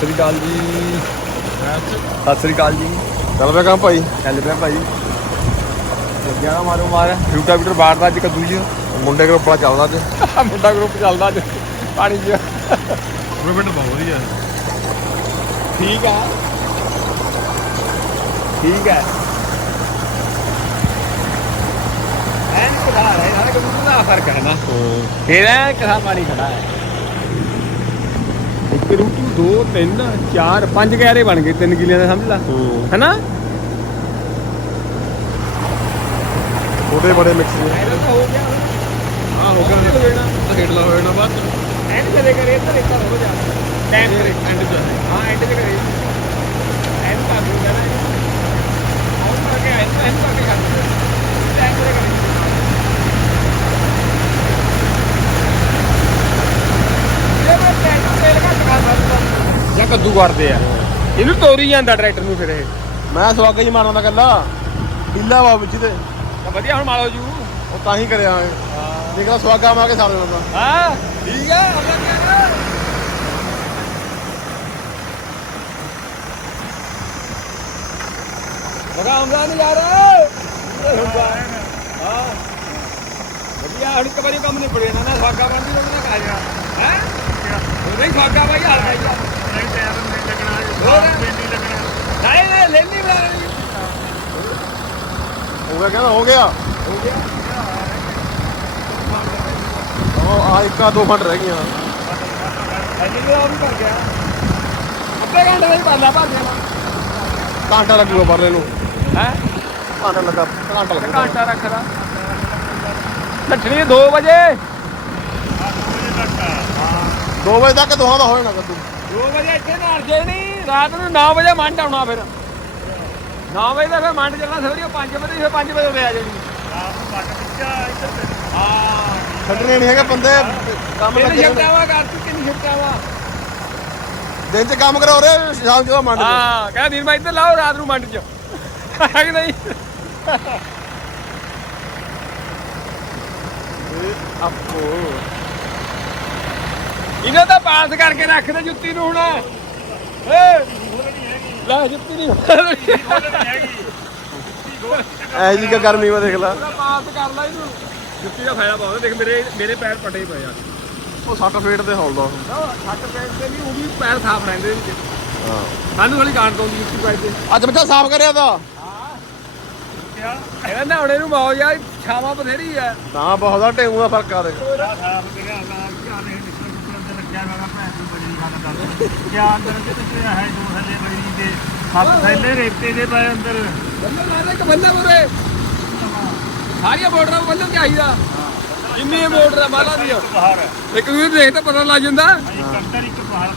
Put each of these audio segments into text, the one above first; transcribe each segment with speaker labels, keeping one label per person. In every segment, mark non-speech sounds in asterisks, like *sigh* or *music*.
Speaker 1: ਸ੍ਰੀ ਅਕਾਲ ਜੀ। ਸਤਿ ਸ੍ਰੀ ਅਕਾਲ ਜੀ।
Speaker 2: ਚੱਲ ਪਿਆ ਕੰਮ ਭਾਈ।
Speaker 1: ਚੱਲ ਪਿਆ ਭਾਈ। ਲੱਗਿਆ ਮਾਰੋ ਮਾਰ। ਰੂਟਾ ਬੀਟਰ ਬਾੜਦਾ ਅੱਜ ਕੱਦੂ ਜੀ।
Speaker 2: ਮੁੰਡੇ ਕੋਲ ਪੜਾ ਚੱਲਦਾ ਅੱਜ।
Speaker 1: ਮੁੰਡਾ ਗਰੁੱਪ ਚੱਲਦਾ ਅੱਜ। ਪਾਣੀ 'ਚ
Speaker 2: ਗਵਰਨਮੈਂਟ ਬਹੁਤ ਵਧੀਆ
Speaker 1: ਠੀਕ ਆ। ਠੀਕ ਹੈ ਐਨ ਕਰਾ ਹੈ ਨਾ ਕਿ ਦਾ ਫ਼ਰਕ ਹੈ ਨਾ। ਐ ਕਹਾ ਪਾਣੀ ਖੜਾ ਹੈ। ਰੂਟੂ ਦੋ ਤਿੰਨ ਚਾਰ ਪੰਜ ਗਹਿਰੇ ਬਣ ਗਏ ਤਿੰਨ ਕਿਲਿਆਂ ਦਾ ਸਮਝ ਲਾ। ਹੈਨਾ?
Speaker 2: ਛੋਟੇ ਬੜੇ ਮਿਕਸ ਨੇ।
Speaker 1: ਹੋ ਗਿਆ।
Speaker 2: ਹਾਂ ਹੋ ਗਿਆ। ਖੇਡਲਾ ਹੋਇਆ ਨਾ ਬਾਅਦ
Speaker 1: ਐਂਡ ਕਰੇ ਕਰੇ ਇੱਧਰ ਇੱਧਰ ਹੋ ਜਾ। ਟਾਈਮ ਕਰੇ।
Speaker 2: ਐਂਡ ਚ
Speaker 1: ਹਾਂ ਐਂਡ ਤੇ ਕਰੇ। ਐਂਡ ਪਾ ਦੋ ਨਾ ਆਉਂ ਪਾ ਕੇ ਐਂਡ ਐਂਡ ਪਾ ਕੇ ਕਰ ਕਰੇ ਕਰੇ ਮੈਂ ਟਾਈਮ ਕਰ। ਜਾਂ ਕੱਦੂ ਕਰਦੇ ਆ। ਇਹਨੂੰ ਤੋਰੀ ਜਾਂਦਾ ਟਰੈਕਟਰ ਨੂੰ ਫਿਰ ਇਹ।
Speaker 2: ਮੈਂ ਸਵਾਗਾ ਹੀ ਮਾਰਨਾ ਕੱਲਾ। ਢੀਲਾ ਵਾ ਵਿੱਚ ਤੇ।
Speaker 1: ਤਾਂ ਵਧੀਆ ਹੁਣ ਮਾਲੋ ਜੂ।
Speaker 2: ਉਹ ਤਾਂ ਹੀ ਕਰਿਆ ਐ ਨਿਕਲਾ ਸਵਾਗਾ ਮਾਰ ਕੇ ਸਾਰ ਦਿੰਦਾ
Speaker 1: ਹਾਂ ਠੀਕ ਆ ਅਗਲਾ ਆਉਂਦਾ ਨਹੀਂ ਯਾਰ। ਹਾਂ। ਵਧੀਆ ਹੁਣ ਇੱਕ ਵਾਰੀ ਕੰਮ ਨਹੀਂ ਪੜਿਆ ਨਾ ਸਾਗਾ ਬੰਦੀ ਨੂੰ ਨਾ ਜਾ ਹੈ? ਨਹੀਂ ਸਾਗਾ ਬਾਈ ਹਾਲ ਬਾਈ ਨਹੀਂ ਟਾਇਰ ਨਹੀਂ ਲੱਗਣਾ ਨਹੀਂ ਲੱਗਣਾ। ਨਹੀਂ ਨਹੀਂ ਲੈਣੀ ਬਣਾ ਲੈਣੀ
Speaker 2: ਹੋ ਗਿਆ ਕਹਿੰਦਾ ਹੋ ਗਿਆ।
Speaker 1: ਹੋ ਗਿਆ।
Speaker 2: ਉਹ ਆ ਇੱਕਾ ਦੋ ਫੰਡ ਰਹਿ ਗਈਆਂ।
Speaker 1: ਐਨੀ ਵੀ ਉਹ ਵੀ ਭਰ ਗਿਆ। ਅੱਧੇ ਘੰਟੇ ਦਾ ਹੀ ਪਾਲਾ ਭਰ ਜਾਣਾ
Speaker 2: ਘੰਟਾ ਲੱਗੂਗਾ ਪਰਲੇ ਨੂੰ।
Speaker 1: ਹੈ?
Speaker 2: ਘੰਟਾ ਲੱਗਾ ਘੰਟਾ ਲੱਗਾ
Speaker 1: ਘੰਟਾ ਰੱਖਦਾ ਲੱਠਣੀ 2 ਵਜੇ।
Speaker 2: 2 ਵਜੇ ਤੱਕ ਦੋਹਾਂ ਦਾ ਹੋ ਜਾਣਾ ਕੱਦੂ
Speaker 1: 2 ਵਜੇ ਇੱਥੇ ਨਾਲ ਜੇ ਨਹੀਂ ਰਾਤ ਨੂੰ 9 ਵਜੇ ਮੰਡ ਆਉਣਾ ਫਿਰ। 9 ਵਜੇ ਦਾ ਫਿਰ ਮੰਡ ਚੱਲਣਾ ਸਵੇਰੇ 5 ਵਜੇ ਫਿਰ 5 ਵਜੇ ਆ ਜਾਣੀ ਹਾਂ।
Speaker 2: ਛੱਡਣੇ ਨਹੀਂ ਹੈਗੇ ਬੰਦੇ ਕੰਮ ਲੱਗੇ ਨੇ।
Speaker 1: ਛੱਡਾਵਾ ਕਰ ਤੂੰ ਕਿੰਨੀ ਛੱਡਾਵਾ
Speaker 2: ਦਿਨ ਚ ਕੰਮ ਕਰੋ ਰੇ ਸ਼ਾਮ ਚ ਮੰਡ
Speaker 1: ਹਾਂ ਕਹਿੰਦਾ ਦਿਨ ਮੈਂ ਇੱਧਰ ਲਾਓ ਰਾਤ ਨੂੰ ਮੰਡ ਚ। ਹੈ ਕਿ ਨਹੀਂ? ਆਪੋ। ਇਹਨਾਂ ਤਾਂ ਪਾਸ ਕਰਕੇ ਰੱਖ ਦੇ ਜੁੱਤੀ ਨੂੰ ਹੁਣ। ਏ। ਲੈ ਜੁੱਤੀ ਨਹੀਂ
Speaker 2: ਐ ਜੀ ਕਾ ਗਰਮੀ ਵਾ ਦੇਖ ਲਾ।
Speaker 1: ਪਾਸ ਕਰ ਲੈ ਇਹਨੂੰ। ਜੁੱਤੀ ਦਾ ਫਾਇਦਾ ਬਹੁਤ ਦੇਖ ਮੇਰੇ ਮੇਰੇ ਪੈਰ ਪਟੇ ਪਏ ਆ।
Speaker 2: ਉਹ 60 ਫੀਟ ਤੇ ਹੌਲਦਾ
Speaker 1: ਛੱਟ ਪੈਰ ਤੇ ਨਹੀਂ ਉਹ ਵੀ ਪੈਰ ਸਾਫ਼ ਰਹਿੰਦੇ ਵਿੱਚ
Speaker 2: ਹਾਂ।
Speaker 1: ਸਾਨੂੰ ਥੋੜੀ ਗਾਂਡ ਤੋਂ ਜੁੱਤੀ ਪਾਈ ਤੇ।
Speaker 2: ਅੱਜ ਬੱਚਾ ਸਾਫ਼ ਕਰਿਆ ਤਾਂ।
Speaker 1: ਇਹਦਾ ਨਹਾਉਣੇ ਨੂੰ ਮੌਜ ਆ ਛਾਵਾਂ ਬਥੇਰੀ ਆ।
Speaker 2: ਨਾ ਬਹੁਤ ਆ ਟੇਮੂ ਦਾ ਫ਼ਰਕ ਆ ਦੇਖ।
Speaker 3: ਥੈਲੇ ਰੇਤੇ ਦੇ ਪਏ ਅੰਦਰ।
Speaker 1: ਬੰਦਾ ਮਾਰਦਾ ਇੱਕ ਬੰਦਾ ਮੁਰੇ ਸਾਰੀਆਂ ਬੋਰਡਰਾਂ ਵੱਲੋਂ ਚਾਹੀਦਾ। ਇੰਨੇ ਬੋਰਡਰ ਆ ਮਾਲਾ ਦੀਆਂ
Speaker 3: ਬਾਹਰ
Speaker 1: ਇੱਕ ਨੂੰ ਦੇਖ ਤਾਂ ਪਤਾ ਲੱਗ ਜਾਂਦਾ।
Speaker 3: ਇੱਕ ਅੰਦਰ ਇੱਕ ਬਾਹਰ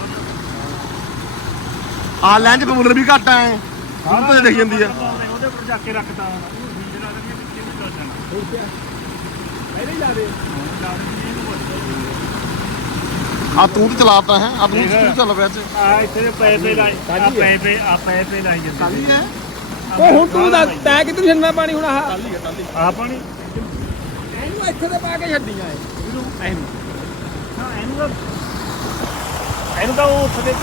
Speaker 2: ਆ ਲੈਂਜ ਪਮੂਲਰ ਵੀ ਘੱਟ ਐ ਉਹ ਤੇ ਦਿਖ ਜਾਂਦੀ ਆ।
Speaker 3: ਉਹਦੇ ਉੱਪਰ ਜਾ ਕੇ ਹੀਜ ਲਾ ਦੇਣੀ ਵਿੱਚੇ ਵੀ ਚੱਲ ਜਾਣਾ।
Speaker 1: ਪਹਿਲੇ ਜਾ ਦੇ।
Speaker 3: ਲਾ ਇਹਨੂੰ
Speaker 2: ਆ ਤੂੰ ਤੇ ਚਲਾਤਾ ਹੈ ਆ ਤੂੰ ਤੂੰ ਚੱਲ ਪਿਆ ਚ
Speaker 3: ਆ ਇੱਥੇ ਪਏ ਪਏ ਲਾਈ ਆ ਪਏ ਪਏ ਆ ਪਏ ਪਏ ਲਾਈ ਜਾਂਦੇ
Speaker 2: ਕਾਲੀ ਹੈ?
Speaker 1: ਉਹ ਹੁਣ ਤੂੰ ਦੱਸ ਤੈਂ ਕਿੱਧਰ ਛੱਡਣਾ ਪਾਣੀ ਹੁਣ ਆਹ।
Speaker 3: ਆ ਪਾਣੀ?
Speaker 1: ਇਹਨੂੰ ਇੱਥੇ ਤੇ ਪਾ ਕੇ ਛੱਡੀਆਂ ਇਹ। ਇਹਨੂੰ ਇਹਨੂੰ
Speaker 3: ਹਾਂ ਇਹਨੂੰ ਤਾਂ ਇਹਨੂੰ ਤਾਂ ਉਹ ਉੱਥੇ ਦੇ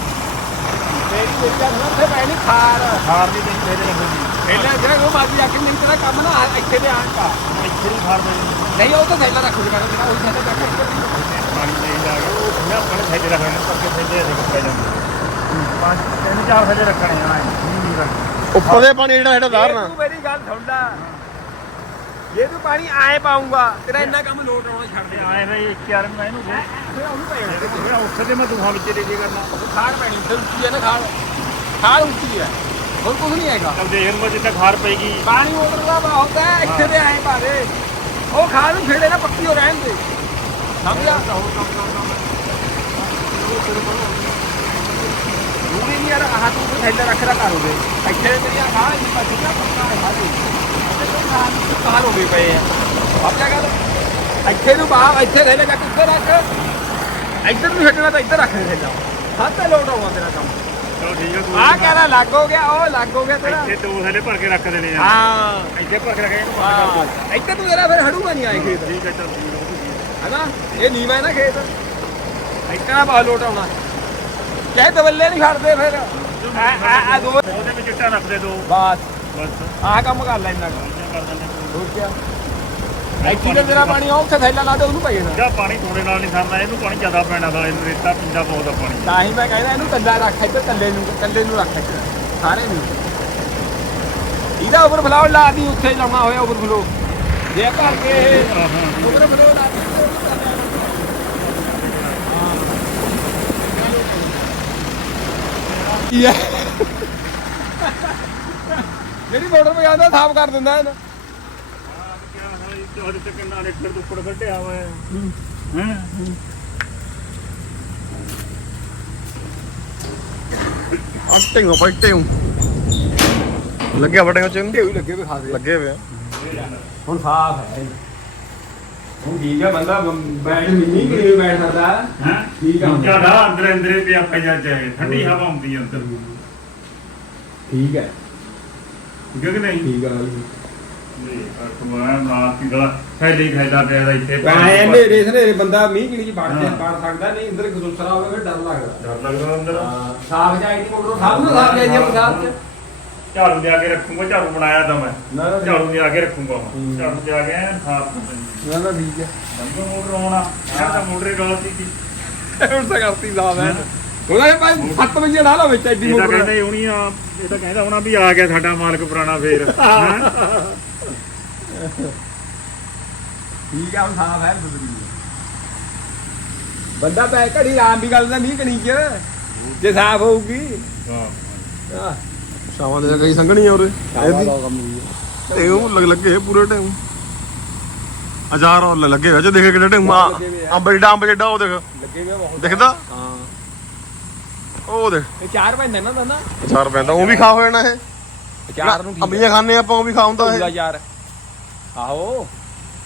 Speaker 1: ਮੇਰੀ ਗੱਲ ਸੁਣ ਉੱਥੇ ਪੈਣੀ ਖਾਰ।
Speaker 3: ਖਾਰ ਦੀ ਨਹੀਂ ਮੇਰੇ ਲੱਗਦੀ
Speaker 1: ਪਹਿਲਾਂ ਜਿਹੜਾ ਉਹ ਮਾਜੀ ਆ ਕੇ ਨਹੀਂ ਤੇਰਾ ਕੰਮ ਨਾ ਇੱਥੇ ਤੇ ਆਣ ਪਾ।
Speaker 3: ਇੱਥੇ ਨਹੀਂ ਖਾਰ ਪਈ
Speaker 1: ਨਹੀਂ ਉਹ ਤਾਂ ਥੈਲਾ ਰੱਖ ਜਗਾ ਜਿਹੜਾ ਉਹ ਥੈਲਾ ਰੱਖ
Speaker 3: ਪਾਣੀ ਲਾ ਕੇ ਉਹ ਨਾ ਆਪਣੇ ਥੈਲੇ ਰੱਖਣੇ ਪੱਕੇ ਥੈਲੇ ਦੇ ਕੱਪੜੇ ਜਾਂਦੇ ਪੰਜ ਤਿੰਨ ਚਾਰ ਥੈਲੇ ਰੱਖਣੇ ਆ ਨਹੀਂ ਨਹੀਂ ਰੱਖਣੇ
Speaker 2: ਉੱਪਰ ਦੇ ਪਾਣੀ ਜਿਹੜਾ ਜਿਹੜਾ ਧਾਰਨਾ।
Speaker 1: ਤੂੰ ਮੇਰੀ ਗੱਲ ਸੁਣ ਲੈ। ਜੇ ਤੂੰ ਪਾਣੀ ਆਏ ਪਾਉਂਗਾ ਤੇਰਾ ਇੰਨਾ ਕੰਮ ਲੋਟ ਆਉਣਾ ਛੱਡ ਦੇ।
Speaker 3: ਆਏ ਬਈ ਇੱਕ ਯਾਰ ਮੈਂ ਇਹਨੂੰ ਦੇ।
Speaker 1: ਫਿਰ ਉਹਨੂੰ ਪੈ ਜਾਣਾ
Speaker 3: ਜਿਹੜਾ ਉੱਥੇ ਤੇ ਮੈਂ ਦੂਹਾਂ ਵਿੱਚ ਦੇ ਦੇ ਕਰਨਾ
Speaker 1: ਖਾੜ ਪੈਣੀ ਫਿਰ ਉੱਚੀ ਹੈ ਨਾ ਖਾੜ ਖਾੜ ਉੱਚੀ ਹੈ ਹੋਰ ਕੁਝ ਨਹੀਂ ਹੈਗਾ।
Speaker 3: ਚੱਲ ਦੇਖ ਨੂੰ ਜਿੱਦਾਂ ਖਾਰ ਪਏਗੀ।
Speaker 1: ਪਾਣੀ ਉਧਰ ਦਾ ਬਹੁਤ ਹੈ ਇੱਥੇ ਤੇ ਆਏ ਪਾਵੇ ਉਹ ਖਾੜ ਨੂੰ ਫੇੜੇ ਨਾ ਪੱਕੀ ਹੋ ਰਹਿਣ ਦੇ। ਦੂਰੀ ਨਹੀਂ ਯਾਰ ਆਹ ਤੂੰ ਕੋਈ ਥੈਲਾ ਰੱਖ ਰਾ ਕਰ ਹੋਵੇ ਇੱਥੇ ਮੇਰੀ ਆਹ ਖਾੜ ਨਹੀਂ ਪੱਕੀ ਨਾ ਪੱਕਾ ਹੈ। ਸਾਰੇ ਇੱਥੇ ਖਾੜ ਨਹੀਂ ਪੱਕਾ ਹੋ ਗਏ ਪਏ ਆ ਸਮਝਿਆ ਗੱਲ ਇੱਥੇ ਨੂੰ ਬਾਹਰ ਇੱਥੇ ਥੈਲੇ ਚੱਕ ਉੱਤੇ ਰੱਖ ਇੱਧਰ ਨੂੰ। ਛੱਡਣਾ ਤਾਂ ਇੱਧਰ ਰੱਖ ਦੇ ਥੈਲਾ ਹੱਥ ਤੇ ਲੋਟ ਆਉਂਦਾ ਤੇਰਾ ਕੰਮ
Speaker 3: ਚਲੋ ਠੀਕ ਹੈ। ਤੂੰ
Speaker 1: ਆਹ ਕਹਿੰਦਾ ਲੱਗ ਹੋ ਗਿਆ ਉਹ ਲੱਗ ਹੋ ਗਿਆ ਤੇਰਾ
Speaker 3: ਇੱਥੇ ਦੋ ਥੈਲੇ ਭਰ ਕੇ ਰੱਖ ਦੇਣੇ ਆ
Speaker 1: ਹਾਂ।
Speaker 3: ਇੱਥੇ ਭਰ ਕੇ ਰੱਖੇ
Speaker 1: ਹਾਂ ਇੱਧਰ ਤੂੰ ਜਰਾ ਫਿਰ ਹੜੂਗਾ ਨਹੀਂ ਆਏ ਖੇਤ
Speaker 3: ਠੀਕ ਹੈ ਚੱਲ ਠੀਕ ਹੈ।
Speaker 1: ਹੈਨਾ? ਇਹ ਨੀਵਾ ਹੈ ਨਾ ਖੇਤ। ਇੱਥੇ ਨਾ ਬਹੁਤ ਲੋਟ ਆਉਣਾ। ਚਾਹੇ ਦਵੱਲੇ ਨਹੀਂ ਛੱਡਦੇ ਫਿਰ। ਆ ਆ ਆ ਦੋ।
Speaker 3: ਉਹਦੇ ਵਿੱਚ ਇੱਟਾਂ ਰੱਖ ਦੇ। ਦੋ
Speaker 1: ਬਸ।
Speaker 3: ਬਸ।
Speaker 1: ਆਹ ਕੰਮ ਕਰ ਲੈ ਇੰਨਾ ਕੁ।
Speaker 3: ਕਰ ਦਿੰਦੇ
Speaker 1: ਹੋਰ ਕੀ ਤੇਰਾ ਪਾਣੀ ਉਹ ਉੱਥੇ ਥੈਲਾ ਲਾ ਦੇ ਉਹਨੂੰ ਪਈ ਜਾਣਾ
Speaker 3: ਜਾਂ ਪਾਣੀ ਥੋੜੇ ਨਾਲ ਨਹੀਂ ਸਰਦਾ ਇਹਨੂੰ ਪਾਣੀ ਜ਼ਿਆਦਾ ਪੈਣਾ ਦਾ ਇਹਨੂੰ ਰੇਤਾ ਪਿੰਦਾ ਬਹੁਤ ਆ ਪਾਣੀ।
Speaker 1: ਤਾਂ ਹੀ ਮੈਂ ਕਹਿੰਦਾ ਇਹਨੂੰ ਕੱਲਾ ਰੱਖ ਇੱਧਰ ਕੱਲੇ ਨੂੰ ਕੱਲੇ ਨੂੰ ਰੱਖ ਇੱਧਰ। ਸਾਰੇ ਨੂੰ। ਇਹਦਾ ਓਵਰਫਲੋ ਲਾ ਦੀ ਉੱਥੇ ਲਾਉਣਾ ਹੋਇਆ ਓਵਰਫਲੋ ਜੇ ਭਰ ਕੇ ਓਵਰਫਲੋ ਲਾ ਦੀ ਕੀ ਹੈ? ਜਿਹੜੀ ਮੋਟਰ ਵਜਾਉਂਦਾ ਸਾਫ਼ ਕਰ ਦਿੰਦਾ ਇਹਨੂੰ।
Speaker 3: ਤੁਹਾਡੇ ਤੇ ਕਿੰਨਾ ਲੀਟਰ ਤੋਂ ਉੱਪਰ ਕੱਢਿਆ ਹੋਇਆ ਹੈ ਹੈ
Speaker 2: ਟਿੰਗੋ ਭਾਈ ਟਿੰਗ ਲੱਗਿਆ ਵਟਿੰਗੋ ਚ
Speaker 1: ਢੇਉ ਲੱਗੇ ਵੀ ਖਾਦੇ
Speaker 2: ਲੱਗੇ ਹੋਏ
Speaker 1: ਹੁਣ ਸਾਫ਼ ਹੈ। ਹੁਣ ਠੀਕ ਹੈ ਬੰਦਾ ਬੈਠ ਮਿੰਨੀ ਕਿਵੇਂ ਬੈਠ ਸਕਦਾ।
Speaker 3: ਹੈ?
Speaker 1: ਠੀਕ ਆ।
Speaker 3: ਜ਼ਿਆਦਾ ਅੰਦਰ ਅੰਦਰੇ ਪਿਆ ਪਿਆ ਜਾਏ ਠੰਡੀ ਹਵਾ ਆਉਂਦੀ ਹੈ ਅੰਦਰ
Speaker 1: ਠੀਕ ਹੈ
Speaker 3: ਠੀਕ ਹੈ ਕਿ ਨਹੀਂ?
Speaker 1: ਠੀਕ ਹੈ
Speaker 3: ਨਹੀਂ ਅਕਵਾਰ ਨਾ ਕੀ ਗਲਾ ਫੈਲੀ ਫੈਲਾ ਪਿਆ ਦਾ ਇੱਥੇ।
Speaker 1: ਪਾਏ ਨੇਰੇ ਸਨੇਰੇ ਬੰਦਾ ਮੀਂਹ ਕਿਣੀ ਚ ਵੜ ਜਾ
Speaker 3: ਹਾਂ।
Speaker 1: ਸਕਦਾ ਨਹੀਂ ਅੰਦਰ ਖਸੂਸਰਾ ਹੋਵੇ ਫਿਰ ਡਰ ਲੱਗਦਾ।
Speaker 3: ਡਰ ਲੱਗਦਾ ਅੰਦਰ।
Speaker 1: ਹਾਂ ਸਾਫ਼ ਜਾਈ ਦੀ ਮੋਟਰ ਸਭ ਨੂੰ ਸਾਫ਼ ਜਾਈ ਦੀ ਪੰਜਾਬ ਚ
Speaker 3: ਝਾੜੂ ਲਿਆ ਕੇ ਰੱਖੂੰਗਾ ਝਾੜੂ ਬਣਾਇਆ ਤਾਂ ਮੈਂ।
Speaker 1: ਨਾ ਨਾ
Speaker 3: ਝਾੜੂ ਲਿਆ ਕੇ ਰੱਖੂੰਗਾ ਮੈਂ।
Speaker 1: ਹੂੰ।
Speaker 3: ਝਾੜੂ ਲਿਆ ਕੇ ਐਨ ਸਾਫ਼
Speaker 1: ਨਾ ਨਾ ਠੀਕ ਹੈ।
Speaker 3: ਬੰਦੋ ਮੋਟਰ ਆਉਣਾ ਇਹ ਤਾਂ ਮੋਟਰੇ ਗਲਤੀ ਕੀ
Speaker 1: ਹੁਣ ਤਾਂ ਕਰਤੀ ਸਾਫ਼ ਹੈ ਉਹਦਾ ਇਹ ਭਾਈ 7 ਵਜੇ ਲਾ ਲਓ ਵਿੱਚ ਐਡੀ
Speaker 3: ਇਹ ਤਾਂ
Speaker 1: ਮੋਟਰ।
Speaker 3: ਕਹਿੰਦੇ ਹੋਣੀ ਆ ਇਹ ਤਾਂ ਕਹਿੰਦਾ ਹੋਣਾ ਵੀ ਆ ਗਿਆ ਸਾਡਾ ਮਾਲਕ ਪੁਰਾਣਾ ਫੇਰ। *laughs* ਹੈਂ?
Speaker 1: ਠੀਕ ਹੈ ਹੁਣ ਸਾਫ਼ ਹੈ ਬਦਲੀ ਬੰਦਾ ਪੈ ਘੜੀ ਆਮ ਵੀ ਗੱਲ ਦਾ ਨਹੀਂ ਕਣੀ ਚ। ਜੇ ਸਾਫ਼ ਹੋਊਗੀ।
Speaker 3: ਹਾਂ।
Speaker 1: ਆਹ
Speaker 2: ਸ਼ਾਮਾਂ ਦੇ ਕਈ ਸੰਗਣੀ ਆ ਉਰੇ
Speaker 1: ਕੰਮ
Speaker 2: ਤੇ ਉਹ ਲੱਗ ਲੱਗੇ ਹੋਏ ਪੂਰੇ ਟਾਈਮ। ਹਜ਼ਾਰ ਉਹ ਲੱਗੇ ਹੋਏ ਜੇ ਦੇਖ ਕਿਹੜਾ ਟਾਈਮ
Speaker 1: ਹੋਏ।
Speaker 2: ਅੰਬ ਜਿਹੜਾ ਅੰਬ ਜਿਹੜਾ ਉਹ ਦੇਖ।
Speaker 1: ਲੱਗੇ ਵੇ ਬਹੁਤ
Speaker 2: ਦਿਖਦਾ?
Speaker 1: ਹਾਂ।
Speaker 2: ਉਹ ਦੇਖ।
Speaker 1: ਇਹ ਚਾਰ ਪੈਂਦੇ ਨਾ ਦੰਦਾ।
Speaker 2: ਹਜ਼ਾਰ ਪੈਂਦਾ ਉਹ ਵੀ ਖਾ ਹੋ ਜਾਣਾ ਇਹ।
Speaker 1: ਚਾਰ ਨੂੰ
Speaker 2: ਅੰਬੀਆਂ ਖਾਣੇ ਆਪਾਂ ਉਹ ਵੀ ਖਾਉਂਦਾ ਇਹ।
Speaker 1: ਯਾਰ ਆਹੋ।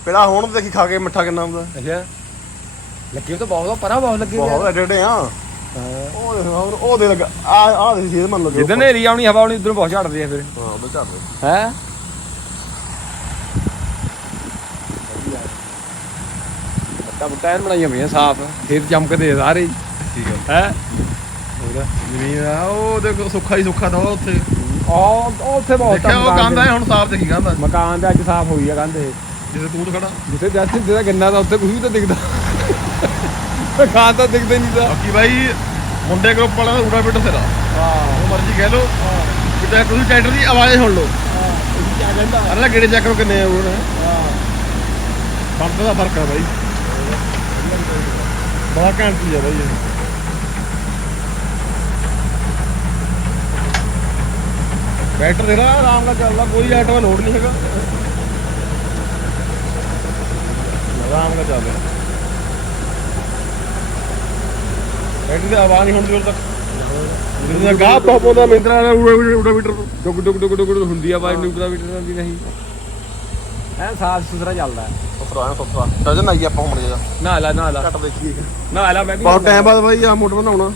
Speaker 2: ਪਹਿਲਾਂ ਹੁਣ ਦੇਖੀ ਖਾ ਕੇ ਮਿੱਠਾ ਕਿੰਨਾ ਹੁੰਦਾ।
Speaker 1: ਅੱਛਾ। ਲੱਗੇ ਤਾਂ ਬਹੁਤ ਪਰਾਂ ਬਹੁਤ ਲੱਗੇ
Speaker 2: ਬਹੁਤ ਐਡੇ ਐਡੇ ਆ। ਉਹ ਦੇਖ ਹੋਰ ਉਹ ਦੇ ਲੱਗਾ। ਆ ਆ ਦੇ ਸੀ ਮੰਨ ਲਓ
Speaker 1: ਜਿੱਦਣ ਨੇਰੀ ਆਉਣੀ ਹਵਾ ਆਉਣੀ ਉਧਰੋਂ ਬਹੁਤ ਝੜਦੇ ਆ ਫਿਰ।
Speaker 2: ਹਾਂ ਝਾੜ
Speaker 1: ਬੱਟਾ ਬੁੱਟਾ ਐਨ ਬਣਾਈਆਂ ਪਈਆਂ ਸਾਫ਼। ਖੇਤ ਚਮਕਦੇ ਆ ਸਾਰੇ।
Speaker 2: ਠੀਕ ਹੈ
Speaker 1: ਹੈ?
Speaker 2: ਹੋਰ? ਜ਼ਮੀਨ ਆ ਉਹ ਦੇਖੋ ਸੁੱਖਾ ਹੀ ਸੁੱਖਾ ਤਾਂ ਉਹ ਉੱਥੇ।
Speaker 1: ਉਹ ਉਹ ਉੱਥੇ ਬਹੁਤ
Speaker 2: ਦੇਖਿਆ ਉਹ
Speaker 1: ਮਕਾਨ
Speaker 2: ਗੰਦਾ
Speaker 1: ਦੇ-
Speaker 2: ਹੁਣ ਸਾਫ਼ ਦੇਖੀ ਗੰਦਾ।
Speaker 1: ਮਕਾਨ ਦੇ ਅੱਜ ਸਾਫ਼ ਹੋਈ ਆ ਕੰਧ
Speaker 2: ਜਿੱਥੇ ਤੂੰ ਤਾਂ ਖੜਾ।
Speaker 1: ਜਿੱਥੇ ਜੱਟ ਜਿਹੜਾ ਗੰਨਾ ਦਾ ਉੱਥੇ ਕੁਝ ਵੀ ਤਾਂ ਦਿਖਦਾ। ਮਕਾਨ ਤਾਂ ਦਿਖਦੇ ਨਹੀਂ ਤਾਂ।
Speaker 2: ਬਾਕੀ ਬਾਈ ਮੁੰਡੇ ਗਰੁੱਪ ਵਾਲਾ ਉਡਾ ਬਿੱਟ ਸਿਰਾ
Speaker 1: ਵਾਹ
Speaker 2: ਉਹ ਮਰਜ਼ੀ ਕਹਿ ਲੋ ਕਿਤੇ ਤੁਸੀਂ ਟਰੈਕਟਰ ਦੀ ਆਵਾਜ਼ ਸੁਣ ਲਓ।
Speaker 1: ਕੀ ਕਹਿੰਦਾ
Speaker 2: ਅਰੇ ਗੇੜੇ ਚੈੱਕ ਕਰੋ ਕਿੰਨੇ ਆ ਉਹ
Speaker 1: ਵਾਹ
Speaker 2: ਪੰਪ ਦਾ ਫ਼ਰਕ ਆ ਬਾਈ। ਬੜਾ ਘੈਂਟ ਚੀਜ਼ ਆ ਬਾਈ ਇਹ। ਟਰੈਕਟਰ ਤੇਰਾ ਆਰਾਮ ਨਾਲ ਚੱਲਦਾ ਕੋਈ ਆਟੋ ਲੋਡ ਨਹੀਂ ਹੈਗਾ। ਆਰਾਮ ਨਾਲ ਚੱਲਦਾ। ਟਰੈਕਟਰ ਦੀ ਆਵਾਜ਼ ਨਹੀਂ ਹੁੰਦੀ ਉਦੋਂ ਤੱਕ। ਜਿੰਨਾ ਗਾਹ ਪਾਉਂਦਾ ਮਿੰਦਰਾ ਨੇ ਉੜਾ ਉੜਾ ਮੀਟਰ ਤੋਂ
Speaker 1: ਡੁਕ ਡੁਕ ਡੁਕ ਡੁਕ ਡੁਕ ਹੁੰਦੀ ਆ ਬਾਈ ਨਿਊਟਰਾ ਮੀਟਰ ਦੀ ਨਹੀਂ। ਐ ਸਾਫ਼ ਸੁਥਰਾ ਚੱਲਦਾ।
Speaker 2: ਸਫਰਾ ਸਫਰਾ ਟਜਨ ਆਈ ਆਪਾਂ ਹੁਣ ਜਾ
Speaker 1: ਨਾ ਲਾ ਨਾ ਲਾ।
Speaker 2: ਘੱਟ ਦੇਖੀਏ
Speaker 1: ਨਾ ਲਾ ਮੈਂ ਵੀ
Speaker 2: ਬਹੁਤ ਟਾਈਮ ਬਾਅਦ ਬਾਈ ਆ ਮੋਟਰ ਬਣਾਉਣਾ।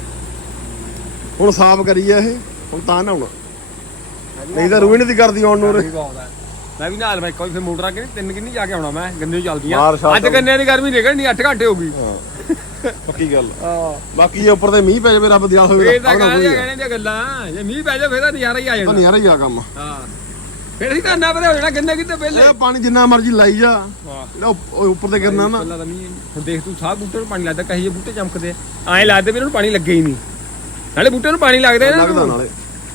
Speaker 2: ਹੁਣ ਸਾਫ਼ ਕਰੀ ਆ ਇਹ ਹੁਣ ਤਾਂ ਨਹਾਉਣਾ ਨਹੀਂ ਤਾਂ ਰੂਹੀ ਨਹੀਂ ਦੀ ਕਰਦੀ ਆਉਣ ਨੂੰ
Speaker 1: ਮੈਂ ਵੀ ਨਾਲ ਮੈਂ ਕੋਈ ਫਿਰ ਮੋਟਰਾਂ ਕਿ ਤਿੰਨ ਕਿੰਨੀ ਜਾ ਕੇ ਆਉਣਾ ਮੈਂ ਗੰਨੇ
Speaker 2: ਮਾਰ
Speaker 1: ਚੱਲਦੀਆਂ
Speaker 2: ਛਾਲ
Speaker 1: ਅੱਜ ਗੰਨੇ ਦੀ ਗਰਮੀ ਨਿਕਲਣੀ 8 ਘੰਟੇ ਹੋ ਗਈ।
Speaker 2: ਹਾਂ। ਪੱਕੀ ਗੱਲ।
Speaker 1: ਹਾਂ।
Speaker 2: ਬਾਕੀ ਜੇ ਉੱਪਰ ਤੇ ਮੀਂਹ ਪੈ ਜਾਵੇ ਰੱਬ ਦੀ ਆਸ ਹੋਵੇ
Speaker 1: ਇਹ ਤਾਂ ਕਹਿਣੇ ਦੀਆਂ ਗੱਲਾਂ ਜੇ ਮੀਂਹ ਪੈ ਜਾ ਫਿਰ ਤਾਂ ਨਜ਼ਾਰਾ ਹੀ ਆ
Speaker 2: ਤਾਂ
Speaker 1: ਜਾਂਦਾ
Speaker 2: ਨਜ਼ਾਰਾ ਹੀ ਆ ਕੰਮ।
Speaker 1: ਹਾਂ। ਫਿਰ ਅਸੀਂ ਤਾਂ ਨਾ ਪਰੇ ਹੋ ਜਾਣਾ ਗੰਨੇ ਕਿਤੇ ਪਹਿਲੇ?
Speaker 2: ਇਹ ਪਾਣੀ ਜਿੰਨਾ ਮਰਜ਼ੀ ਲਾਈ ਜਾ।
Speaker 1: ਹਾਂ।
Speaker 2: ਜਿਹੜਾ ਉੱਪ- ਉਹ ਉੱਪਰ ਤੇ ਗਿਰਨਾ ਨਾ।
Speaker 1: ਪਹਿਲਾਂ ਤਾਂ ਮੀਂਹ ਹੁਣ ਦੇਖ ਤੂੰ ਸਾਹ ਬੂਟੇ ਨੂੰ ਪਾਣੀ ਲੱਗਦਾ ਕਹੀ ਜੇ ਬੂਟੇ ਚਮਕਦੇ ਆ। ਐਂ ਲੱਗਦੇ ਵੀ ਇਹਨਾਂ ਨੂੰ ਪਾਣੀ ਲੱਗੇ ਹੀ ਨਹੀਂ। ਨਾਲੇ ਬੂਟੇ ਨੂੰ ਪਾਣੀ ਲੱਗਦਾ ਇਹਨਾਂ
Speaker 2: ਲੱਗਦਾ
Speaker 1: ਨੂੰ।
Speaker 2: ਨਾਲੇ।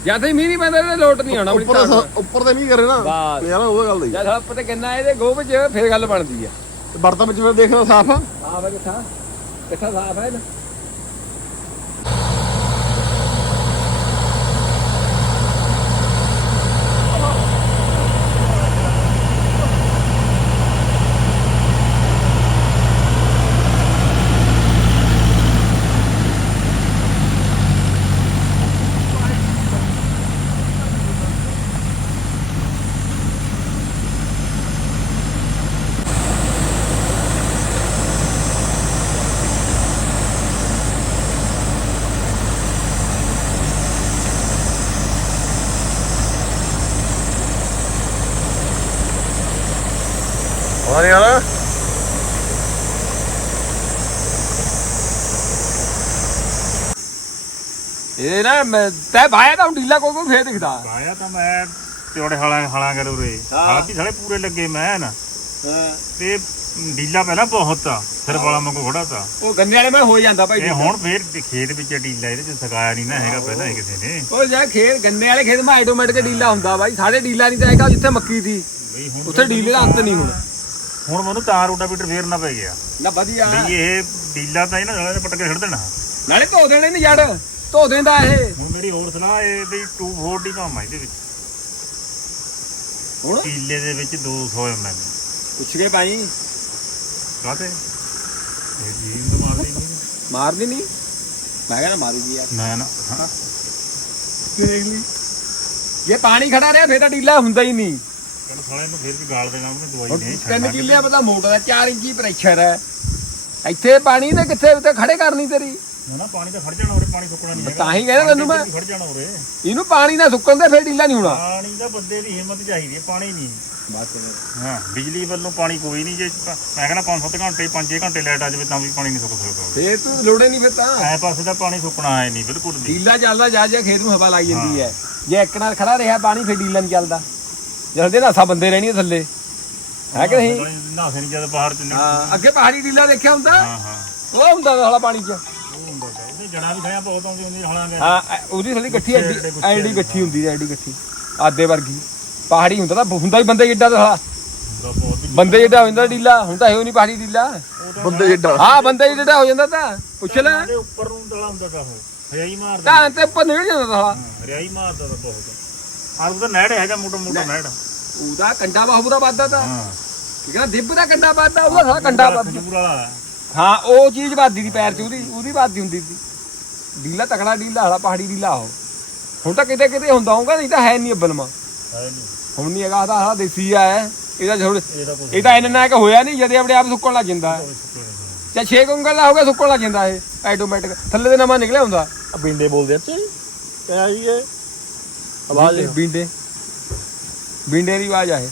Speaker 1: ਜਾਂ ਤਾਂ ਮੀਂਹ ਨਹੀਂ ਪੈਂਦਾ ਇਹਦੇ ਲੋਟ ਨਹੀਂ ਆਉਣਾ
Speaker 2: ਉੱਪਰ ਤੇ ਸ- ਉੱਪਰ ਤੇ ਮੀਂਹ ਕਰੇ ਨਾ।
Speaker 1: ਬਸ।
Speaker 2: ਨਜ਼ਾਰਾ ਉਹ ਗੱਲ ਦਾ
Speaker 1: ਜਾਂ ਸਾਲਾ ਪਤਾ ਕਿੰਨਾ ਇਹਦੇ ਗੋਹ ਵਿੱਚ ਫੇਰ ਗੱਲ ਬਣਦੀ ਆ।
Speaker 2: ਤੇ ਬਰਤਨ ਵਿੱਚ ਫਿਰ ਦੇਖਣਾ ਸਾਫ਼ ਆ।
Speaker 1: ਹੈ ਕਿੱਥਾ ਕਿੱਥਾ ਸਾਫ਼ ਹੈ ਨਾ
Speaker 2: ਹਾਂ ਯਾਰ
Speaker 1: ਇਹ ਨਾ ਮੈਂ- ਤੈ ਭਾਇਆ ਤਾਂ ਹੁਣ ਢੀਲਾ ਕੋਈ ਕੋਈ ਫੇਰ ਦਿਖਦਾ।
Speaker 3: ਆਇਆ ਤਾਂ ਮੈਂ ਚੌੜੇ ਹਾਲਾਂ ਹਾਲਾਂ ਕਰ ਉਰੇ।
Speaker 1: ਹਾਂ।
Speaker 3: ਹਾਲਾਂ ਵੀ ਸਾਲੇ ਪੂਰੇ ਲੱਗੇ ਮੈਂ ਨਾ।
Speaker 1: ਹਾਂ।
Speaker 3: ਤੇ ਢੀਲਾ ਪਹਿਲਾਂ ਬਹੁਤ ਆ ਫਿਰ ਵਾਲਾ ਮੰਗੋ ਖੜਾ ਤਾ।
Speaker 1: ਉਹ ਗੰਨੇ ਵਾਲੇ ਮੈਂ ਹੋ ਜਾਂਦਾ ਭਾਈ
Speaker 3: ਇਹ ਹੁਣ ਫੇਰ ਖੇਤ ਵਿੱਚ ਢੀਲਾ ਇਹਦੇ ਚ ਸਕਾਇਆ ਨਹੀਂ ਨਾ ਹੈਗਾ ਪਹਿਲਾਂ ਹੀ ਕਿਸੇ ਨੇ।
Speaker 1: ਉਹ ਜਾ ਖੇਤ ਗੰਨੇ ਵਾਲੇ ਖੇਤ ਮੈਂ ਆਟੋਮੈਟਿਕ ਢੀਲਾ ਹੁੰਦਾ ਬਾਈ। ਸਾਡੇ ਢੀਲਾ ਨਹੀਂ ਤਾਂ ਹੈਗਾ ਜਿੱਥੇ ਮੱਕੀ
Speaker 3: ਬਈ ਹੁਣ
Speaker 1: ਉੱਥੇ ਢੀਲੇ ਦਾ ਅੰਤ ਨਹੀਂ ਹੁਣ।
Speaker 3: ਹੁਣ ਮੈਨੂੰ ਤਾਂ ਰੋਟਾਵੀਟਰ ਫੇਰ ਨਾ ਪੈ ਗਿਆ।
Speaker 1: ਨਾ ਵਧੀਆ।
Speaker 3: ਬਈ ਇਹ ਢੀਲਾ ਤਾਂ ਇਹਨਾਂ ਨਾਲੇ ਪੱਟ ਕੇ ਛੱਡ ਦੇਣਾ।
Speaker 1: ਨਾਲੇ ਧੋ ਦੇਣੇ ਨੇ ਜੜ ਧੋ ਦਿੰਦਾ ਇਹ।
Speaker 3: ਹੁਣ ਮੇਰੀ ਹੋਰ ਸਲਾਹ ਇਹ ਵੀ 240 ਕੰਮ ਆ ਇਹਦੇ ਵਿੱਚ।
Speaker 1: ਹੁਣ?
Speaker 3: ਢੀਲੇ ਦੇ ਵਿੱਚ 200 ਐਮਐਲ
Speaker 1: ਪੁੱਛ ਕੇ ਭਾਈ।
Speaker 3: ਕਾਤੇ ਇਹ ਜੀਨ ਤੋਂ ਮਾਰਦੀ ਨਹੀਂ।
Speaker 1: ਮਾਰਦੀ ਨਹੀਂ? ਮੈਂ ਕਹਿੰਦਾ ਮਾਰੂਗੀ ਯਾਰ
Speaker 3: ਮੈਂ ਨਾ ਹਾਂ।
Speaker 1: ਦੇਖ ਲਈ। ਜੇ ਪਾਣੀ ਖੜਾ ਰਿਹਾ ਫੇਰ ਤਾਂ ਢੀਲਾ ਹੁੰਦਾ ਹੀ ਨਹੀਂ।
Speaker 3: ਕਹਿੰਦਾ ਸਾਲੇ ਨੂੰ ਫੇਰ ਵੀ ਗਾਲ ਦੇਣਾ ਉਹਨੇ ਦਵਾਈ ਨਹੀਂ
Speaker 1: ਤਿੰਨ ਕਿੱਲੇ ਪਤਾ ਮੋਟਰ ਦਾ 4 ਇੰਚੀ ਪ੍ਰੈਸ਼ਰ ਹੈ। ਇੱਥੇ ਪਾਣੀ ਤੇ ਕਿੱਥੇ ਤੇ ਖੜੇ ਕਰਨੀ ਤੇਰੀ।
Speaker 3: ਨਾ ਨਾ ਪਾਣੀ ਤਾਂ ਖੜ ਜਾਣਾ ਉਰੇ ਪਾਣੀ ਸੁੱਕਣਾ ਨਹੀਂ
Speaker 1: ਤਾਂ ਹੀ ਕਹਿੰਦਾ ਤੈਨੂੰ ਮੈਂ।
Speaker 3: ਖੜ ਜਾਣਾ ਉਰੇ।
Speaker 1: ਇਹਨੂੰ ਪਾਣੀ ਨਾ ਸੁੱਕਣ ਦੇ ਫੇਰ ਢੀਲਾ ਨਹੀਂ ਹੋਣਾ।
Speaker 3: ਪਾਣੀ ਦਾ ਬੰਦੇ ਦੀ ਹਿੰਮਤ ਚਾਹੀਦੀ ਹੈ ਪਾਣੀ ਨਹੀਂ।
Speaker 1: ਬਸ
Speaker 3: ਹਾਂ ਬਿਜਲੀ ਵੱਲੋਂ ਪਾਣੀ ਕੋਈ ਨਹੀਂ ਜੇ ਮੈਂ ਕਹਿੰਦਾ 5-7 ਘੰਟੇ 5-6 ਘੰਟੇ ਲਾਈਟ ਆ ਜਾਵੇ ਤਾਂ ਵੀ ਪਾਣੀ ਨਹੀਂ ਸੁੱਕ ਸਕਦਾ।
Speaker 1: ਫੇਰ ਤੂੰ ਲੋੜੇ ਨਹੀਂ ਫਿਰ ਤਾਂ।
Speaker 3: ਐ ਪਾਸੇ ਦਾ ਪਾਣੀ ਸੁੱਕਣਾ ਹੈ ਨਹੀਂ ਬਿਲਕੁਲ ਨਹੀਂ।
Speaker 1: ਢੀਲਾ ਚੱਲਦਾ ਜਾ ਜਾ ਖੇਤ ਨੂੰ ਹਵਾ ਲਾਈ ਜਾਂਦੀ ਹੈ। ਜੇ ਇੱਕ ਨਾਲ ਖੜਾ ਰਿਹਾ ਪਾਣੀ ਫੇਰ ਢੀਲਾ ਨਹੀਂ ਚੱਲਦਾ। ਜਲਦੇ ਨਾਸਾ ਬੰਦੇ ਰਹਿਣੀ ਥੱਲੇ। ਹੈ ਕਿ ਨਹੀਂ?
Speaker 3: ਨਾਸੇ ਨਹੀਂ ਜਦ ਬਾਹਰ ਚ
Speaker 1: ਹਾਂ ਅੱਗੇ ਪਹਾੜੀ ਢੀਲਾ ਦੇਖਿਆ ਹੁੰਦਾ?
Speaker 3: ਹਾਂ ਹਾਂ।
Speaker 1: ਉਹ ਹੁੰਦਾ ਸਾਲਾ ਪਾਣੀ 'ਚ।
Speaker 3: ਜੜਾਂ ਵੀ ਖਾਇਆ ਬਹੁਤ ਆਉਂਦੀ ਹੁੰਦੀ ਹਲਾਂਗੇ
Speaker 1: ਹਾਂ ਐ- ਉਹਦੀ ਥੋੜੀ ਗੱਠੀ ਐਡੀ ਐਡੀ ਗੱਠੀ ਹੁੰਦੀ ਹੈ ਐਡੀ ਗੱਠੀ। ਆਦੇ ਵਰਗੀ। ਪਹਾੜੀ ਹੁੰਦਾ ਤਾਂ ਹੁੰਦਾ ਹੀ ਬੰਦੇ ਜਿੱਡਾ ਦਾ
Speaker 3: ਬਹੁਤ ਵੀ
Speaker 1: ਬੰਦੇ ਜਿੱਡਾ ਹੋ ਜਾਂਦਾ ਢੀਲਾ ਹੁੰਦਾ ਇਹੋ ਨਹੀਂ ਪਹਾੜੀ ਢੀਲਾ।
Speaker 2: ਬੰਦੇ ਜਿੱਡਾ।
Speaker 1: ਹਾਂ ਬੰਦੇ ਜਿੱਡਾ ਹੋ ਜਾਂਦਾ ਤਾਂ। ਪੁੱਛ ਲੈ।
Speaker 3: ਉਹਦੇ ਉੱਪਰ ਨੂੰ ਡਲਾ ਹੁੰਦਾ ਤਾਂ ਉਹ ਰਿਆਈ ਮਾਰਦਾ।
Speaker 1: ਤਾਂ ਤੇ ਉੱਪਰ ਨਿਕਲ ਜਾਂਦਾ ਸਾਲਾ।
Speaker 3: ਹਾਂ, ਰਿਆਈ ਮਾਰਦਾ ਤਾਂ ਬਹੁਤ। ਆਹ ਉਹਦਾ ਨਹਿੜ ਹੈਗਾ ਮੋਟਾ ਮੋਟਾ ਨਹਿੜ।
Speaker 1: ਉਹਦਾ ਕੰਡਾ ਬਾਹੂ ਦਾ ਵੱਧਦਾ ਤਾਂ।
Speaker 3: ਹਾਂ।
Speaker 1: ਠੀਕ ਹੈ ਨਾ ਦਿੱਬ ਦਾ ਕੰਡਾ ਵੱਧਦਾ ਉਹਦਾ ਸਾਲਾ ਕੰਡਾ
Speaker 3: ਖਜੂਰ ਵਾਲਾ।
Speaker 1: ਹਾਂ ਉਹ ਚੀਜ਼ ਵੱਧਦੀ ਦੀ ਪੈਰ 'ਚ ਉਹਦੀ ਉਹਦੀ ਵੱਧਦੀ ਹੁੰਦੀ ਸੀ। ਢੀਲਾ ਤਕੜਾ ਢੀਲਾ ਵਾਲਾ ਪਹਾੜੀ ਢੀਲਾ ਉਹ। ਹੁਣ ਤਾਂ ਕਿਤੇ ਕਿਤੇ ਹੁੰਦਾ ਹੋਊਗਾ ਨਹੀਂ ਤਾਂ ਹੈ ਨਹੀਂ ਅੱਬਲਮਾ
Speaker 3: ਹੈ ਨਹੀਂ।
Speaker 1: ਹੁਣ ਨਹੀਂ ਹੈਗਾ ਆਹ ਆਹ ਦੇਸੀ ਆ ਹੈ
Speaker 3: ਇਹਦਾ ਕੁਝ
Speaker 1: ਇਹ ਤਾਂ ਇੰਨਾ ਕਿ ਹੋਇਆ ਨਹੀਂ ਜਦੇ ਆਪਣੇ ਆਪ ਸੁੱਕਣ ਲੱਗ ਜਾਂਦਾ ਹੈ। ਜਾਂ 6 ਉਂਗਲ ਦਾ ਹੋ ਗਿਆ ਸੁੱਕਣ ਲੱਗ ਜਾਂਦਾ ਇਹ ਆਟੋਮੈਟਿਕ ਥੱਲੇ ਦੇ ਨਵਾਂ ਨਿਕਲਿਆ ਹੁੰਦਾ।
Speaker 2: ਬਿੰਡੇ ਬੋਲਦੇ ਅੱਛਾ ਜੀ ਕਿਆ ਜੀ ਇਹ। ਆਵਾਜ਼
Speaker 1: ਬਿੰਡੇ ਬਿੰਡੇ। ਦੀ ਆਵਾਜ਼ ਆਏ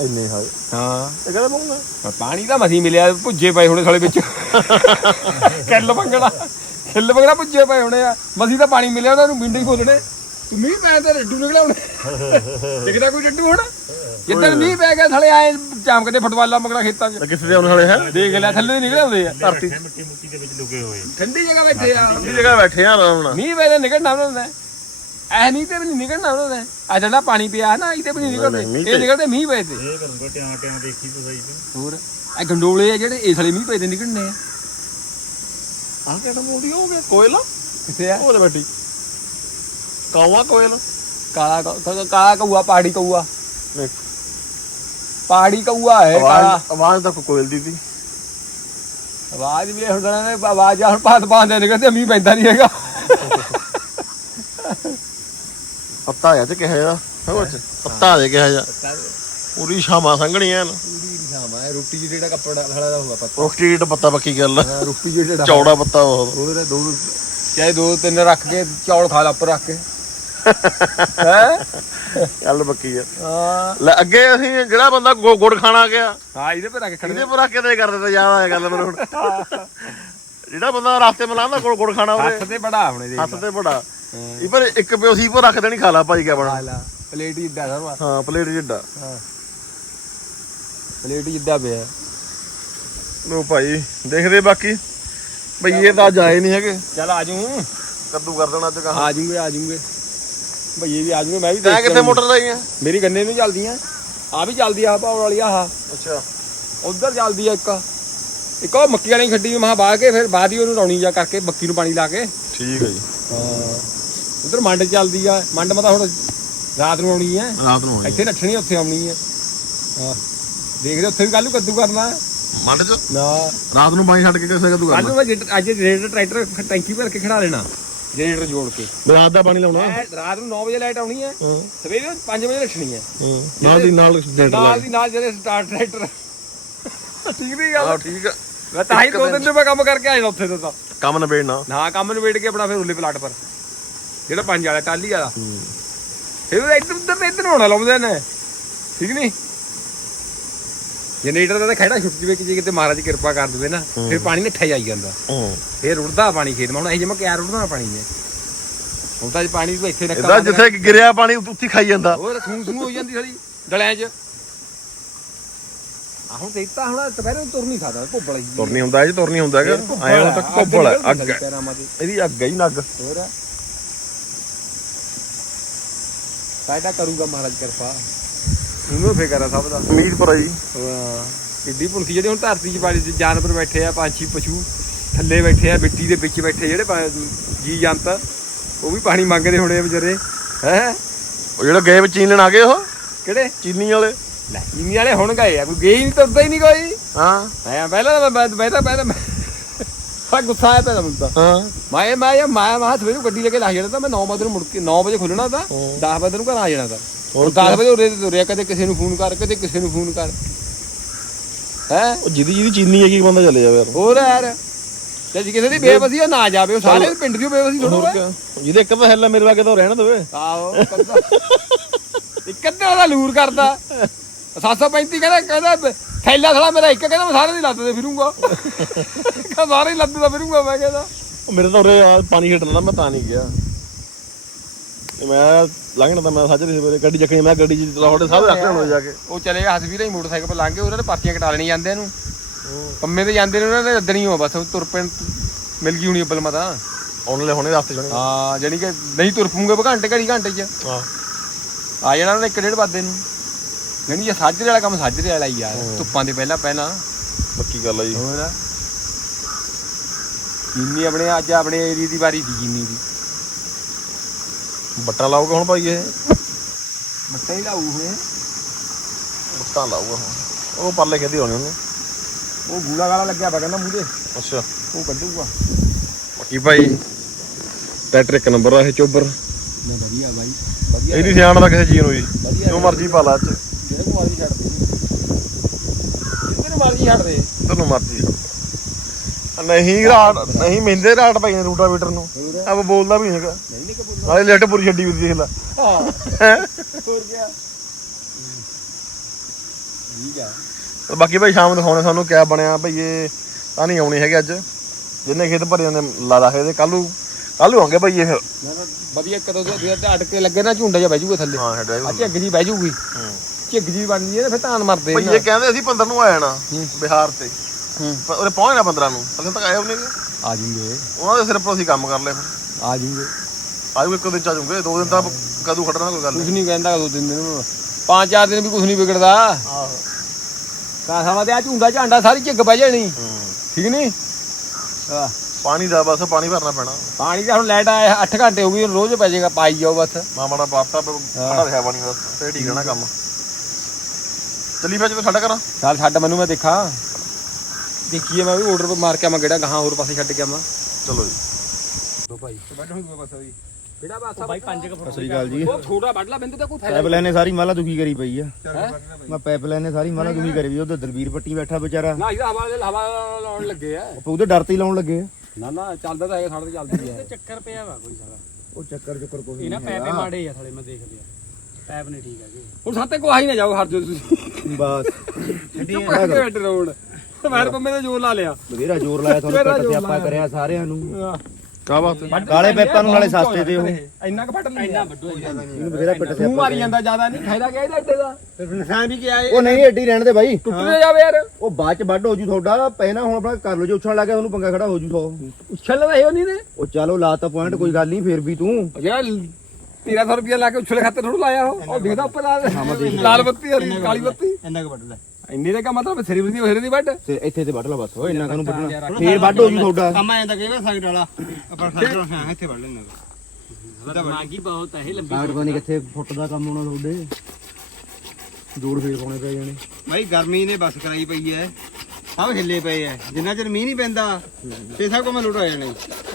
Speaker 2: ਇੰਨੇ ਹਾਏ।
Speaker 1: ਹਾਂ।
Speaker 2: ਇਹ ਕਹਿੰਦਾ ਬੋਲਦਾ?
Speaker 1: ਪਾਣੀ ਤਾਂ ਮਸੀ ਮਿਲਿਆ ਭੁੱਜੇ ਪਏ ਹੋਣੇ ਸਾਲੇ ਵਿੱਚ। *laughs* ਕਿੱਲ ਪੰਗੜਾ ਕਿੱਲ ਪੰਗੜਾ ਭੁੱਜੇ ਪਏ ਹੋਣੇ ਆ। ਮਸੀ ਤਾਂ ਪਾਣੀ ਮਿਲਿਆ ਉਹਨਾਂ ਨੂੰ ਬਿੰਡੇ ਤੂੰ ਮੀਂਹ ਪੈ ਤੇ ਰੱਡੂ ਨਿਕਲਿਆ ਹੁਣ ਦਿਖਦਾ ਕੋਈ ਰੱਡੂ ਹੁਣ ਜਿੱਦਣ ਮੀਂਹ ਪੈ ਗਿਆ ਸਾਲੇ ਆਏ ਚਮਕਦੇ ਫੁੱਟਬਾਲਾਂ ਮੰਗਣਾ ਖੇਤਾਂ 'ਚ।
Speaker 2: ਕਿੱਥੇ ਦੇ ਆਉਣ ਵਾਲੇ ਹੈ
Speaker 1: ਦੇਖ ਲੈ ਥੱਲੇ ਦੇ ਨਿਕਲੇ ਹੁੰਦੇ ਆ
Speaker 3: ਧਰਤੀ। ਮਿੱਟੀ ਮੁੱਟੀ ਦੇ ਵਿੱਚ ਲੁਕੇ ਹੋਏ
Speaker 1: ਠੰਡੀ ਜਗ੍ਹਾ ਬੈਠੇ ਆ।
Speaker 2: ਇਹ ਜਗ੍ਹਾ ਬੈਠੇ ਆ ਆਰਾਮ ਨਾਲ।
Speaker 1: ਮੀਂਹ ਪੈ ਨਿਕਲਣਾ ਉਹਨਾਂ ਨੇ। ਐ ਨਹੀਂ ਤੇ ਵੀ ਨਹੀਂ ਨਿਕਲਣਾ ਉਹਨਾਂ ਨੇ। ਆ ਜਿਹੜਾ ਪਾਣੀ ਪਿਆ ਨਾ ਇਹ ਤੇ ਵੀ ਨਹੀਂ ਨਿਕਲਦੇ। ਇਹ ਨਿਕਲਦੇ ਮੀਂਹ ਪਏ ਤੇ।
Speaker 3: ਇਹ ਕਰੂੰਗਾ ਟਿਆਂ ਟਿਆਂ ਦੇਖੀ ਤੂੰ ਸਹੀ ਤੇ?
Speaker 1: ਹੋਰ ਇਹ ਗੰਡੋਲੇ ਆ ਜਿਹੜੇ ਇਸ ਵਾਲੇ ਮੀਂਹ ਪਏ ਤੇ ਨਿਕਲਣੇ ਆ।
Speaker 2: ਆਹ ਕਿਹੜਾ ਬੋਲਦੀ ਹੋ ਗਿਆ ਕੋਇਲ?
Speaker 1: ਕਿੱਥੇ ਆ?
Speaker 2: ਉਹ ਤੇ ਬੈਠੀ। ਕਾਵਾ ਕੋਇਲ?
Speaker 1: ਕਾਲਾ ਕਊ- ਕਾਲਾ ਕਊਆ ਪਹਾੜੀ ਕਊਆ।
Speaker 2: ਦੇਖ
Speaker 1: ਪਹਾੜੀ ਕਊਆ ਹੈ ਕਾਲਾ।
Speaker 2: ਆਵਾਜ਼ ਆਵਾਜ਼ ਤਾਂ ਕੋਈ ਕੋਇਲ ਦੀ ਸੀ।
Speaker 1: ਆਵਾਜ਼ ਵੀ ਹੁਣ ਤਾਂ ਨੇ ਆਵਾਜ਼ ਆ ਹੁਣ ਭਾਤ ਪਾਉਂਦੇ ਨਿਕਲਦੇ ਮੀਂਹ ਪੈਂਦਾ ਨਹੀਂ ਹੈਗਾ।
Speaker 2: ਪੱਤਾ ਆ ਤੇ ਕਿਹਾ ਜਾ ਹੋ ਚ? ਪੱਤਾ ਦੇ ਕਿਹਾ ਜਾ ਪੂਰੀ ਸ਼ਾਮਾਂ ਸੰਘਣੀਆਂ ਨੇ।
Speaker 1: ਰੋਟੀ ਜਿਹੜਾ ਕੱਪੜਾ ਖੜਾ ਦਾ ਹੋਗਾ ਪੱਤਾ।
Speaker 2: ਰੋਟੀ ਢੀਡ ਪੱਤਾ ਪੱਕੀ ਗੱਲ ਆ।
Speaker 1: ਰੋਟੀ ਜਿਹੜਾ
Speaker 2: ਚੌੜਾ ਪੱਤਾ ਬਹੁਤ।
Speaker 1: ਦੋ ਚਾਹੇ ਦੋ ਤਿੰਨ ਰੱਖ ਕੇ ਚੌਲ ਖਾ ਲਾ ਉੱਪਰ ਰੱਖ ਕੇ। ਹੈ?
Speaker 2: ਗੱਲ ਪੱਕੀ ਆ।
Speaker 1: ਹਾਂ।
Speaker 2: ਲੈ ਅੱਗੇ ਅਸੀਂ ਜਿਹੜਾ ਬੰਦਾ ਗੁ- ਗੁੜ ਖਾਣਾ ਗਿਆ
Speaker 1: ਹਾਂ ਇਹਦੇ ਪਰ ਰੱਖ ਕੇ ਖੜੇ
Speaker 2: ਇਹਦੇ ਪਰ ਰੱਖ ਕੇ ਤੇ ਕਰ ਦਿੰਦਾ ਯਾਦ ਆਇਆ ਗੱਲ ਮੈਨੂੰ ਹੁਣ। ਜਿਹੜਾ ਬੰਦਾ ਰਸਤੇ ਮਲਾਉਂਦਾ ਗੁੜ ਗੁੜ ਖਾਣਾ
Speaker 1: ਹੱਥ
Speaker 2: ਉਹਦੇ
Speaker 1: ਤੇ ਬੜਾ ਆਪਣੇ ਦੇ
Speaker 2: ਹੱਥ ਤੇ ਬੜਾ। ਇਹ ਪਰ ਇੱਕ ਪਿਓ ਸੀ ਪਰ ਰੱਖ ਦੇਣੀ ਖਾ ਲਾ ਭਾਈ ਕਿਆ ਬਣਾ
Speaker 1: ਖਾ ਲਾ। ਪਲੇਟ ਹੀ ਇੱਡਾ ਸਰਵਾ
Speaker 2: ਹਾਂ ਪਲੇਟ ਜਿੱਡਾ
Speaker 1: ਹਾਂ। ਪਲੇਟ ਇੱਡਾ ਪਿਆ।
Speaker 2: ਲੋ ਭਾਈ ਦੇਖਦੇ ਬਾਕੀ। ਬਈ ਇਹ ਤਾਂ ਜਾਏ ਨਹੀਂ ਹੈਗੇ।
Speaker 1: ਚੱਲ ਆ ਜੂ
Speaker 2: ਕੱਦੂ ਕਰ ਦੇਣਾ ਅੱਜ ਕਹਾਂ
Speaker 1: ਆ ਜੂਗੇ ਆ ਜੂਗੇ। ਭਈਏ ਵੀ ਆ ਜੂਗੇ ਮੈਂ ਵੀ
Speaker 2: ਤੈਂ ਕਿੱਥੇ ਮੋਟਰ ਲਾਈ ਆ?
Speaker 1: ਮੇਰੀ ਗੰਨੇ ਨੂੰ ਚੱਲਦੀਆਂ। ਆ ਵੀ ਚੱਲਦੀ ਆ ਪਾਉਣ ਵਾਲੀ ਆਹ।
Speaker 2: ਅੱਛਾ।
Speaker 1: ਉਧਰ ਚੱਲਦੀ ਆ ਇੱਕ। ਇੱਕ ਉਹ ਮੱਕੀ ਵਾਲੀ ਖੱਡੀ ਮਹਾ ਬਾਹ ਕੇ ਫਿਰ ਬਾਅਦ ਹੀ ਉਹਨੂੰ ਰੌਣੀ ਜਾ ਕਰਕੇ ਮੱਕੀ ਨੂੰ ਪਾਣੀ ਲਾ ਕੇ।
Speaker 2: ਠੀਕ ਹੈ ਜੀ।
Speaker 1: ਹਾਂ। ਉਧਰ ਮੰਡ ਚੱਲਦੀ ਆ। ਮੰਡ ਮਤਾ ਹੁਣ ਰਾਤ ਨੂੰ ਆਉਣੀ ਆ।
Speaker 2: ਰਾਤ ਨੂੰ
Speaker 1: ਇੱਥੇ ਨੱਠਣੀ ਉੱਥੇ ਆਉਣੀ ਆ। ਹਾਂ। ਦੇਖਦੇ ਉੱਥੇ ਵੀ ਕੱਲ ਨੂੰ ਕੱਦੂ ਕਰਨਾ।
Speaker 2: ਮੰਡ ਚ?
Speaker 1: ਨਾ।
Speaker 2: ਰਾਤ ਨੂੰ ਪਾਣੀ ਛੱਡ ਕੇ ਕਿਸੇ ਕੱਦੂ
Speaker 1: ਕੱਲ
Speaker 2: ਕਰਨਾ।
Speaker 1: ਨੂੰ ਮੈਂ ਜਨਰੇਟਰ- ਅੱਜ ਜਨਰੇਟਰ ਟਰੈਕਟਰ ਟੈਂਕੀ ਭਰ ਕੇ ਖੜਾ ਲੈਣਾ ਜਨਰੇਟਰ ਜੋੜ ਕੇ।
Speaker 2: ਰਾਤ ਦਾ ਪਾਣੀ ਲਾਉਣਾ?
Speaker 1: ਰਾਤ ਨੂੰ 9 ਵਜੇ ਲਾਈਟ ਆਉਣੀ ਹੈ
Speaker 2: ਹਾਂ।
Speaker 1: ਸਵੇਰੇ 5 ਵਜੇ ਰੱਖਣੀ ਹੈ।
Speaker 2: ਨਾਲ ਦੀ ਨਾਲ ਜਨਰੇਟਰ ਲਾ
Speaker 1: ਨਾਲ ਦੀ ਨਾਲ ਜਿਹੜੇ ਸਟਾਰਟ ਟਰੈਕਟਰ। ਠੀਕ ਨਹੀਂ ਗੱਲ?
Speaker 2: ਠੀਕ ਆ।
Speaker 1: ਮੈਂ ਤਾਂ ਹੀ ਦੋ ਦਿਨ ਤੇ ਮੈਂ ਕੰਮ ਕਰਕੇ ਆਇਆ ਉੱਥੇ ਤੋਂ ਤਾਂ।
Speaker 2: ਕੰਮ ਨਵੇੜਨਾ
Speaker 1: ਨਾ ਕੰਮ ਨਿਬੇੜ ਕੇ ਆਪਣਾ ਫਿਰ ਉਰਲੇ ਪਲਾਟ ਪਰ। ਜਿਹੜਾ ਪੰਜ ਵਾਲਾ ਟਾਲੀ ਵਾਲਾ। ਫਿਰ ਉਹ ਇੱਧਰ ਉੱਧਰ ਤੇ ਇੱਧਰ ਹੋਣਾ ਲਾਉਂਦੇ ਨੇ। ਠੀਕ ਨਹੀਂ? ਜਨਰੇਟਰ ਦਾ ਤਾਂ ਖੜਾ ਛੁੱਟ ਜਵੇ ਕਿ ਜੇ ਕਿਤੇ ਮਹਾਰਾਜ ਕਿਰਪਾ ਕਰ ਦੇਵੇ ਨਾ ਫਿਰ ਪਾਣੀ ਨੱਠਾ ਜਾਈ ਜਾਂਦਾ।
Speaker 2: ਹੂੰ।
Speaker 1: ਫਿਰ ਰੁੜਦਾ ਪਾਣੀ ਖੇਤ ਮਾ ਹੁਣ ਇਹ ਜਿਵੇਂ ਕਿਆ ਰੁੜਦਾ ਪਾਣੀ ਹੈ ਹੁਣ ਤਾਂ ਜੇ ਪਾਣੀ ਤੂੰ ਇੱਥੇ ਨੱਕਾ
Speaker 2: ਇਹਦਾ ਜਿੱਥੇ ਗਿਰਿਆ ਪਾਣੀ ਉੱਥੇ ਹੀ ਖਾਈ ਜਾਂਦਾ।
Speaker 1: ਹੋਰ ਖੂਨ ਖੂਨ ਹੋ ਜਾਂਦੀ ਸਾਡੀ ਡਲਿਆਂ 'ਚ। ਆ ਹੁਣ ਦੇਖਤਾ ਹੁਣ ਦੁਪਹਿਰੇ ਨੂੰ ਤੁਰ ਨਹੀਂ ਸਕਦਾ ਭੁੱਬਲ ਹੀ
Speaker 2: ਤੁਰ ਨਹੀਂ ਹੁੰਦਾ ਇਹ ਤੁਰ ਨਹੀਂ ਹੁੰਦਾ ਹੈਗਾ। ਐਂ ਹੁਣ ਤੱਕ ਭੁੱਬਲ ਹੈ ਅੱਗ ਹੈ। ਇਹਦੀ ਅੱਗ ਹੈ ਹੀ ਨੱਗ।
Speaker 1: ਹੋਰ? ਸਾਡਾ ਕਰੂਗਾ ਮਹਾਰਾਜ ਕਿਰਪਾ। ਉਹਨੂੰ ਫਿਕਰ ਆ ਸਭ ਦਾ।
Speaker 2: ਉਮੀਦ ਪਰ ਜੀ।
Speaker 1: ਹਾਂ। ਕਿੱਡੀ ਭੁਲਕੀ ਜਿਹੜੇ ਹੁਣ ਧਰਤੀ 'ਚ ਪਾਣੀ 'ਚ ਜਾਨਵਰ ਬੈਠੇ ਆ ਪੰਛੀ ਪਸ਼ੂ ਥੱਲੇ ਬੈਠੇ ਆ ਮਿੱਟੀ ਦੇ ਵਿੱਚ ਬੈਠੇ ਜਿਹੜੇ ਜੀ ਜੰਤ ਉਹ ਵੀ ਪਾਣੀ ਮੰਗਦੇ ਹੋਣੇ ਆ ਵਿਚਾਰੇ। ਹੈ?
Speaker 2: ਉਹ ਜਿਹੜਾ ਗਏ ਵਿੱਚ ਚੀਨ ਲੈਣ ਆ ਗਏ ਉਹ?
Speaker 1: ਕਿਹੜੇ?
Speaker 2: ਚੀਨੀ ਵਾਲੇ।
Speaker 1: ਲੈ ਇੰਨੀ ਵਾਲੇ ਹੁਣ ਗਏ ਆ ਕੋਈ ਗਏ ਹੀ ਨਹੀਂ ਤੁਰਦਾ ਹੀ ਨਹੀਂ ਕੋਈ।
Speaker 2: ਹਾਂ।
Speaker 1: ਮੈਂ ਪਹਿਲਾਂ ਤਾਂ ਮੈਂ ਮੈਂ ਤਾਂ ਪਹਿਲਾਂ ਮੈਂ ਗੁੱਸਾ ਆਇਆ ਪਹਿਲਾਂ ਮੈਨੂੰ ਤਾਂ।
Speaker 2: ਹਾਂ।
Speaker 1: ਮੈਂ ਮੈਂ ਮੈਂ ਮੈਂ ਸਵੇਰੇ ਗੱਡੀ ਲੈ ਕੇ ਲਾ ਜਾਣਾ ਤਾਂ ਮੈਂ 9 ਵਜੇ ਨੂੰ ਮੁੜ ਕੇ 9 ਵਜੇ ਖੁੱਲਣਾ ਤਾਂ
Speaker 2: ਹਾਂ।
Speaker 1: 10 ਵਜੇ ਨੂੰ ਘਰ ਆ ਜਾਣਾ ਤਾਂ। ਹੁਣ 10 ਵਜੇ ਉਰੇ ਤੇ ਤੁਰਿਆ ਕਦੇ ਕਿਸੇ ਨੂੰ ਫੋਨ ਕਰ ਕਦੇ ਕਿਸੇ ਨੂੰ ਫੋਨ ਕਰ। ਹੈ?
Speaker 2: ਉਹ ਜਿਹਦੀ ਜਿਹਦੀ ਚੀਨੀ ਹੈਗੀ ਬੰਦਾ ਚੱਲੇ ਜਾਵੇ। ਯਾਰ
Speaker 1: ਹੋਰ ਯਾਰ ਜੇ ਕਿਸੇ ਦੀ ਬੇਵਸੀ ਨਾ ਜਾਵੇ। ਉਹ ਸਾਰੇ ਪਿੰਡ ਦੀ ਬੇਵਸੀ ਥੋੜਾ?
Speaker 2: ਜਿਹਦੇ ਇੱਕ ਤਾਂ ਹਿੱਲ ਮੇਰੇ ਵਾਗੇ ਤਾਂ ਰਹਿਣ ਦੇਵੇ।
Speaker 1: ਆਓ ਇੱਕ ਅੱਧੇ ਉਹਦਾ ਲੂਰ ਕਰਦਾ। 735 ਕਹਿੰਦਾ ਕਹਿੰਦਾ ਥੈਲਾ ਥਲਾ ਮੇਰਾ ਇੱਕ ਕਹਿੰਦਾ ਮੈਂ ਸਾਰੇ ਦੀ ਲੱਤ ਤੇ ਫਿਰੂੰਗਾ। ਕਹਿੰਦਾ ਸਾਰੇ ਹੀ ਲੱਤ ਤੇ ਫਿਰੂੰਗਾ ਮੈਂ ਕਹਿੰਦਾ।
Speaker 2: ਮੇਰੇ ਤਾਂ ਉਰੇ ਪਾਣੀ ਹੇਠ ਮੈਂ ਤਾਂ ਨਹੀਂ ਗਿਆ। ਤੇ ਮੈਂ ਲੰਘਣਾ ਤਾਂ ਮੈਂ ਸਾਜਰੇ ਸਵੇਰੇ ਗੱਡੀ ਚੱਕਣੀ ਮੈਂ ਗੱਡੀ ਚ ਤੁਹਾਡੇ ਸਾਰੇ ਰੱਖ ਲੈਣ ਜਾ ਕੇ।
Speaker 1: ਉਹ ਚਲੇ ਹਸਵੀਰ ਹੀ ਮੋਟਰਸਾਈਕਲ 'ਤੇ ਲੰਘ ਗਏ ਉਹਨਾਂ ਨੇ ਪਰਚੀਆਂ ਕਟਾ ਲੈਣੀ ਜਾਂਦੇ ਨੂੰ। ਪੰਮੇ ਤੇ ਜਾਂਦੇ ਨੇ ਉਹਨਾਂ ਨੇ ਅੱਦਣੀ ਹੋ ਬਸ ਤੁਰ ਪੈਣ ਮਿਲ ਗਈ ਹੋਣੀ ਅੱਬਲ ਮਤਾ
Speaker 2: ਆਉਣ ਵਾਲੇ ਹੁਣੇ ਰਸਤੇ ਚੋਂ
Speaker 1: ਹਾਂ ਜਾਨੀ ਕਿ ਨਹੀਂ ਤੁਰ ਪੂਗੇ ਬ ਘੰਟੇ ਘੜੀ ਘੰਟੇ 'ਚ।
Speaker 2: ਹਾਂ।
Speaker 1: ਆ ਜਾਣਾ ਉਹਨੇ ਇੱਕ ਡੇਢ ਵਾਦੇ ਨੂੰ। ਜਾਨੀ ਇਹ ਸਾਜਰੇ ਵਾਲਾ ਕੰਮ ਸਾਜਰੇ ਵਾਲਾ ਹੀ ਯਾਰ ਧੁੱਪਾਂ ਦੇ ਪਹਿਲਾਂ ਪਹਿਲਾਂ।
Speaker 2: ਪੱਕੀ ਗੱਲ ਆ ਜੀ।
Speaker 1: ਹੋਰ ਜਿੰਨੀ ਆਪਣੇ ਅੱਜ ਆਪਣੇ ਏਰੀਆ ਦੀ ਵਾਰੀ ਸੀ ਜਿੰਨੀ ਦੀ।
Speaker 2: ਬੱਟਾ ਲਾਊਗਾ ਹੁਣ ਭਾਈ ਇਹ?
Speaker 1: ਮੱਟਾ ਹੀ ਲਾਊ ਹੁਣ
Speaker 2: ਬੱਟਾ ਲਾਊਗਾ ਹੁਣ। ਉਹ ਪਰਲੇ ਖੇਦੀ ਹੋਣੀ ਉਹਨੇ।
Speaker 1: ਉਹ ਗੂਲਾ ਗਾਲਾ ਲੱਗਿਆ ਵਾ ਕਹਿੰਦਾ ਮੂਹਰੇ
Speaker 2: ਅੱਛਾ।
Speaker 1: ਉਹ ਕੱਢੂਗਾ।
Speaker 2: ਪੱਕੀ ਭਾਈ ਟਰੈਕਟਰ ਇੱਕ ਨੰਬਰ ਆ ਇਹ ਚੋਬਰ।
Speaker 1: ਨਹੀਂ ਵਧੀਆ ਬਾਈ। ਵਧੀਆ
Speaker 2: ਇਹਦੀ ਸਿਆਣ ਦਾ ਕਿਸੇ ਚੀਜ਼ ਨੂੰ ਜੀ ਜੋ ਮਰਜ਼ੀ ਪਾ ਲਾ ਚ
Speaker 1: ਜਿਹੜੇ ਨੂੰ ਮਰਜ਼ੀ ਛੱਡ ਦੇ। ਜਿਹੜੇ ਮਰਜ਼ੀ ਛੱਡ ਦੇ।
Speaker 2: ਤੈਨੂੰ ਮਰਜ਼ੀ। ਨਹੀਂ ਰਾਟ ਨਹੀਂ ਮਿਲਦੇ ਰਾਟ ਭਾਈ ਨੇ। ਰੂਟਾਵੀਟਰ ਨੂੰ ਆਪ ਬੋਲਦਾ ਵੀ ਹੈਗਾ।
Speaker 1: ਨਹੀਂ ਨਹੀਂ ਕਬੂਲ
Speaker 2: ਨਾਲੇ ਲੈਟ ਪੂਰੀ ਛੱਡੀ ਵੀ ਦੇਖ ਲੈ
Speaker 1: ਹਾਂ।
Speaker 2: ਹੈਂ?
Speaker 1: ਹੋਰ ਕੀ ਠੀਕ ਆ।
Speaker 2: ਤੇ ਬਾਕੀ ਭਾਈ ਸ਼ਾਮ ਦਿਖਾਉਣੇ ਸਾਨੂੰ ਕਿਆ ਬਣਿਆ? ਭਾਈ ਇਹ ਤਾਂ ਨਹੀਂ ਆਉਣੀ ਹੈਗੇ ਅੱਜ। ਜਿੰਨੇ ਖੇਤ ਭਰੇ ਜਾਂਦੇ ਲਾ ਰੱਖੇ ਤੇ ਕੱਲੂ ਕੱਲੂ ਆਉਂਗੇ ਭਾਈ ਇਹ।
Speaker 1: ਵਧੀਆ ਕਦੋਂ ਦੇ ਦੇ ਅਟ ਕੇ ਲੱਗੇ ਨਾ ਝੁੰਡਾ ਜਿਹਾ ਬਹਿ ਥੱਲੇ।
Speaker 2: ਹਾਂ ਹੈਡ
Speaker 1: ਆ ਝੱਗ ਜੀ ਬਹਿ ਜਾਊਗੀ। ਝੱਗ ਜੀ ਬਣ ਗਈ ਨਾ ਫਿਰ ਧਾਨ ਮਰਦੇ
Speaker 2: ਭਾਈ ਇਹ ਕਹਿੰਦੇ ਅਸੀਂ 15 ਨੂੰ ਆ ਜਾਣਾ
Speaker 1: ਹੂੰ।
Speaker 2: ਬਿਹਾਰ ਤੇ।
Speaker 1: ਹੂੰ
Speaker 2: ਪਰ ਉਹਨੇ ਪਹੁੰਚਣਾ 15 ਨੂੰ। ਅਸਲ ਤੱਕ ਆਏ ਹੋਣੇ
Speaker 1: ਆ ਜੂਗੇ।
Speaker 2: ਉਹਨਾਂ ਦੇ ਸਿਰ ਪਰ ਅਸੀਂ ਕੰਮ ਕਰ ਲਿਆ ਫਿਰ।
Speaker 1: ਆ ਜੂਗੇ।
Speaker 2: ਆਜੂ ਇੱਕ ਦਿਨ ਚ ਆ ਜਾਊਂਗੇ ਦੋ ਦਿਨ ਤਾਂ ਕਦੋਂ ਖੜਨਾ ਕੋਈ ਗੱਲ
Speaker 1: ਕੁਝ
Speaker 2: ਨਹੀਂ।
Speaker 1: ਨਹੀਂ ਕਹਿੰਦਾ ਦੋ ਦਿਨ ਦਿਨ ਪੰਜ ਚਾਰ ਦਿਨ ਵੀ ਕੁਝ ਨਹੀਂ ਵਿਗੜਦਾ।
Speaker 2: ਆਹੋ।
Speaker 1: ਕਾ ਸਮਾਂ ਤੇ ਆ ਝੁੰਡਾ ਝਾਂਡਾ ਸਾਰੀ ਝੱਗ ਬਹਿ ਜਾਣੀ।
Speaker 2: ਹੂੰ।
Speaker 1: ਠੀਕ ਨਹੀਂ? ਆ
Speaker 2: ਪਾਣੀ ਦਾ ਬਸ ਪਾਣੀ ਭਰਨਾ ਪੈਣਾ।
Speaker 1: ਪਾਣੀ ਦਾ ਹੁਣ ਲਾਈਟ ਆਇਆ 8 ਘੰਟੇ ਹੋ ਗਈ ਹੁਣ ਰੋਜ਼ ਪੈ ਜਾਏਗਾ ਪਾਈ ਜਾਓ ਬਸ।
Speaker 2: ਮਾ ਮਾੜਾ ਪਾਤਾ ਖੜਾ ਰਿਹਾ ਪਾਣੀ ਬਸ। ਫੇਰ ਠੀਕ ਰਹਿਣਾ ਕੰਮ। ਚੱਲੀ ਫਿਰ ਜਦੋਂ ਸਾਡਾ ਕਰਾਂ।
Speaker 1: ਚੱਲ ਛੱਡ ਮੈਨੂੰ ਮੈਂ ਦੇਖਾਂ। ਦੇਖੀਏ ਮੈਂ ਵੀ ਆਰਡਰ ਮਾਰ ਕੇ ਆਵਾਂ ਕਿਹੜਾ ਗਾਹਾਂ ਹੋਰ ਪਾਸੇ ਛੱਡ ਕੇ ਆਵਾਂ।
Speaker 2: ਚਲੋ ਜੀ।
Speaker 1: ਦੋ ਭਾਈ। ਵੱਢ ਹੁਣ ਬਸ ਵੀ ਕਿਹੜਾ ਬਾਸਾ
Speaker 4: ਬਾਈ 5 ਫੁੱਟ ਸ੍ਰੀ ਅਕਾਲ ਜੀ।
Speaker 1: ਉਹ ਛੋਟਾ ਵੱਢ ਲਾ ਬਿੰਦ ਤਾਂ ਕੋਈ ਫਾਇਦਾ
Speaker 4: ਪਾਈਪਲਾਈਨ ਨੇ ਸਾਰੀ ਮਾਲਾ ਦੁਖੀ ਕਰੀ ਪਈ ਆ।
Speaker 1: ਹੈ?
Speaker 4: ਮੈਂ ਪਾਈਪਲਾਈਨ ਨੇ ਸਾਰੀ ਮਾਲਾ ਦੁਖੀ ਕਰੀ ਪਈ ਉਧਰ ਦਲਵੀਰ ਪੱਟੀ ਬੈਠਾ ਵਿਚਾਰਾ।
Speaker 1: ਨਾ ਇਹਦਾ ਹਵਾ ਦੇ ਹਵਾ ਲਾਉਣ ਲੱਗੇ ਆ।
Speaker 4: ਉਹ ਉਹਦੇ ਡਰ ਤੇ ਹੀ ਲਾਉਣ ਲੱਗੇ ਆ।
Speaker 1: ਨਾ ਨਾ ਚੱਲਦਾ ਤਾਂ ਹੈਗਾ ਸਾਡੇ ਤੇ ਚੱਲਦੀ ਹੈ
Speaker 5: ਚੱਕਰ ਪਿਆ ਵਾ ਕੋਈ ਸਾਰਾ।
Speaker 4: ਉਹ ਚੱਕਰ ਚੱਕਰ ਕੋਈ
Speaker 5: ਇਹ ਨਾ ਪੈਪੇ ਮਾੜੇ ਆ ਥਲੇ ਮੈਂ ਦੇਖ ਲਿਆ। ਪੈਪ ਨੇ ਠੀਕ ਹੈਗੇ।
Speaker 1: ਹੁਣ ਸਾਤੇ ਕੋ ਆਹੀ ਨਾ ਜਾਓ ਹਰ ਜੋ ਤੁਸੀਂ।
Speaker 4: ਬਸ।
Speaker 1: ਚੁੱਪ ਕਰਕੇ ਰਹੋ ਮੈਂ ਪੰਮੇ ਦਾ ਜੋਰ ਲਾ ਲਿਆ।
Speaker 4: ਬਥੇਰਾ ਜ਼ੋਰ ਲਾਇਆ ਤੁਹਾਨੂੰ
Speaker 1: ਜ਼ੋਰ
Speaker 4: ਸਿਆਪਾ
Speaker 1: ਲਾਇਆ।
Speaker 4: ਕਰਿਆ ਸਾਰਿਆਂ ਨੂੰ।
Speaker 2: ਕਾ ਬਾਤ ਹੈ
Speaker 4: ਕਾਲੇ ਪੈਪਾਂ ਨੂੰ ਨਾਲੇ ਸਸਤੇ ਤੇ ਉਹ
Speaker 1: ਇੰਨਾ ਕੁ ਫਟ ਲੈਂਦਾ ਇੰਨਾ ਵੱਡੋ
Speaker 4: ਇਹਨੂੰ ਬਥੇਰਾ ਕੱਟ
Speaker 1: ਤੂੰ
Speaker 4: ਸਿਆਪਾ
Speaker 1: ਮਾਰੀ ਜਾਂਦਾ ਜ਼ਿਆਦਾ ਨਹੀਂ ਫਾਇਦਾ ਕਿਹਾ ਇਹਦਾ ਏਡੇ ਦਾ।
Speaker 5: ਫਿਰ ਨੁਕਸਾਨ ਵੀ ਕਿਹਾ
Speaker 4: ਉਹ ਨਹੀਂ ਏਡੀ ਰਹਿਣ ਦੇ ਬਾਈ।
Speaker 1: ਟੁੱਟਦੇ ਜਾਵੇ ਯਾਰ।
Speaker 4: ਉਹ ਬਾਅਦ ਚ ਵੱਢ ਹੋ ਜੂ ਤੁਹਾਡਾ ਪਹਿਲਾਂ ਹੁਣ ਆਪਣਾ ਕਰ ਲਓ ਜੇ ਉੱਛਣ ਲੱਗਾ ਤੁਹਾਨੂੰ ਪੰਗਾ ਖੜਾ ਹੋ ਜੂ ਸੌ।
Speaker 1: ਉਛਲ ਦਾ ਇਹੋ ਨਹੀਂ ਨੇ।
Speaker 4: ਉਹ ਚਲੋ ਲਾਤਾ ਪੁਆਇੰਟ ਕੋਈ ਗੱਲ ਨਹੀਂ ਫੇਰ ਵੀ ਤੂੰ।
Speaker 1: ਜਿਹੜਾ 1300 ਰੁਪਏ ਲਾ ਕੇ ਉਛਲੇ ਖਾਤੇ ਥੋੜਾ ਲਾਇਆ ਉਹ। ਉਹ ਦਿਖਦਾ ਉੱਪਰ ਲਾਲ ਲਾਲ ਬੱਤੀ ਹਰੀ ਕਾਲੀ ਬੱਤੀ।
Speaker 5: ਇੰਨਾ ਕੁ ਲੈ।
Speaker 1: ਇੰਨੀ ਦਾ ਕਾ ਮਤਲਬ ਸਿਰ ਵੀ ਨਹੀਂ ਦੀ ਵੱਡ
Speaker 4: ਤੇ ਇੱਥੇ ਤੇ ਵੱਢ ਲਾ ਬਸ ਉਹ ਇੰਨਾ ਕਾਨੂੰ ਵੱਢਣਾ? ਫੇਰ ਵੱਢ ਹੋ ਜੂ ਤੁਹਾਡਾ।
Speaker 5: ਕੰਮ ਆਇਆ ਤਾਂ ਕਿਹੜਾ ਸਾਈਡ ਵਾਲਾ। ਆਪਾਂ ਖੜਦਾ ਹਾਂ ਇੱਥੇ ਵੱਢ ਲੈਣਾ ਮਾਗੀ ਬਹੁਤ ਹੈ ਲੰਬੀ
Speaker 4: ਸਾਈਡ ਪਾਣੀ ਕਿੱਥੇ ਫੁੱਟ ਦਾ ਕੰਮ ਹੋਣਾ ਤੁਹਾਡੇ। ਜੋੜ ਫੇਰ ਪਾਉਣੇ ਪੈ ਜਾਣੇ।
Speaker 5: ਭਾਈ ਗਰਮੀ ਨੇ ਬਸ ਕਰਾਈ ਪਈ ਐ। ਸਭ ਹਿੱਲੇ ਪਏ ਐ। ਜਿੰਨਾ ਚਿਰ ਮੀਂਹ ਨਹੀਂ ਪੈਂਦਾ ਤੇ ਸਭ ਕੋ ਮੈਂ ਲੁੱਟ ਆ ਜਾਣੇ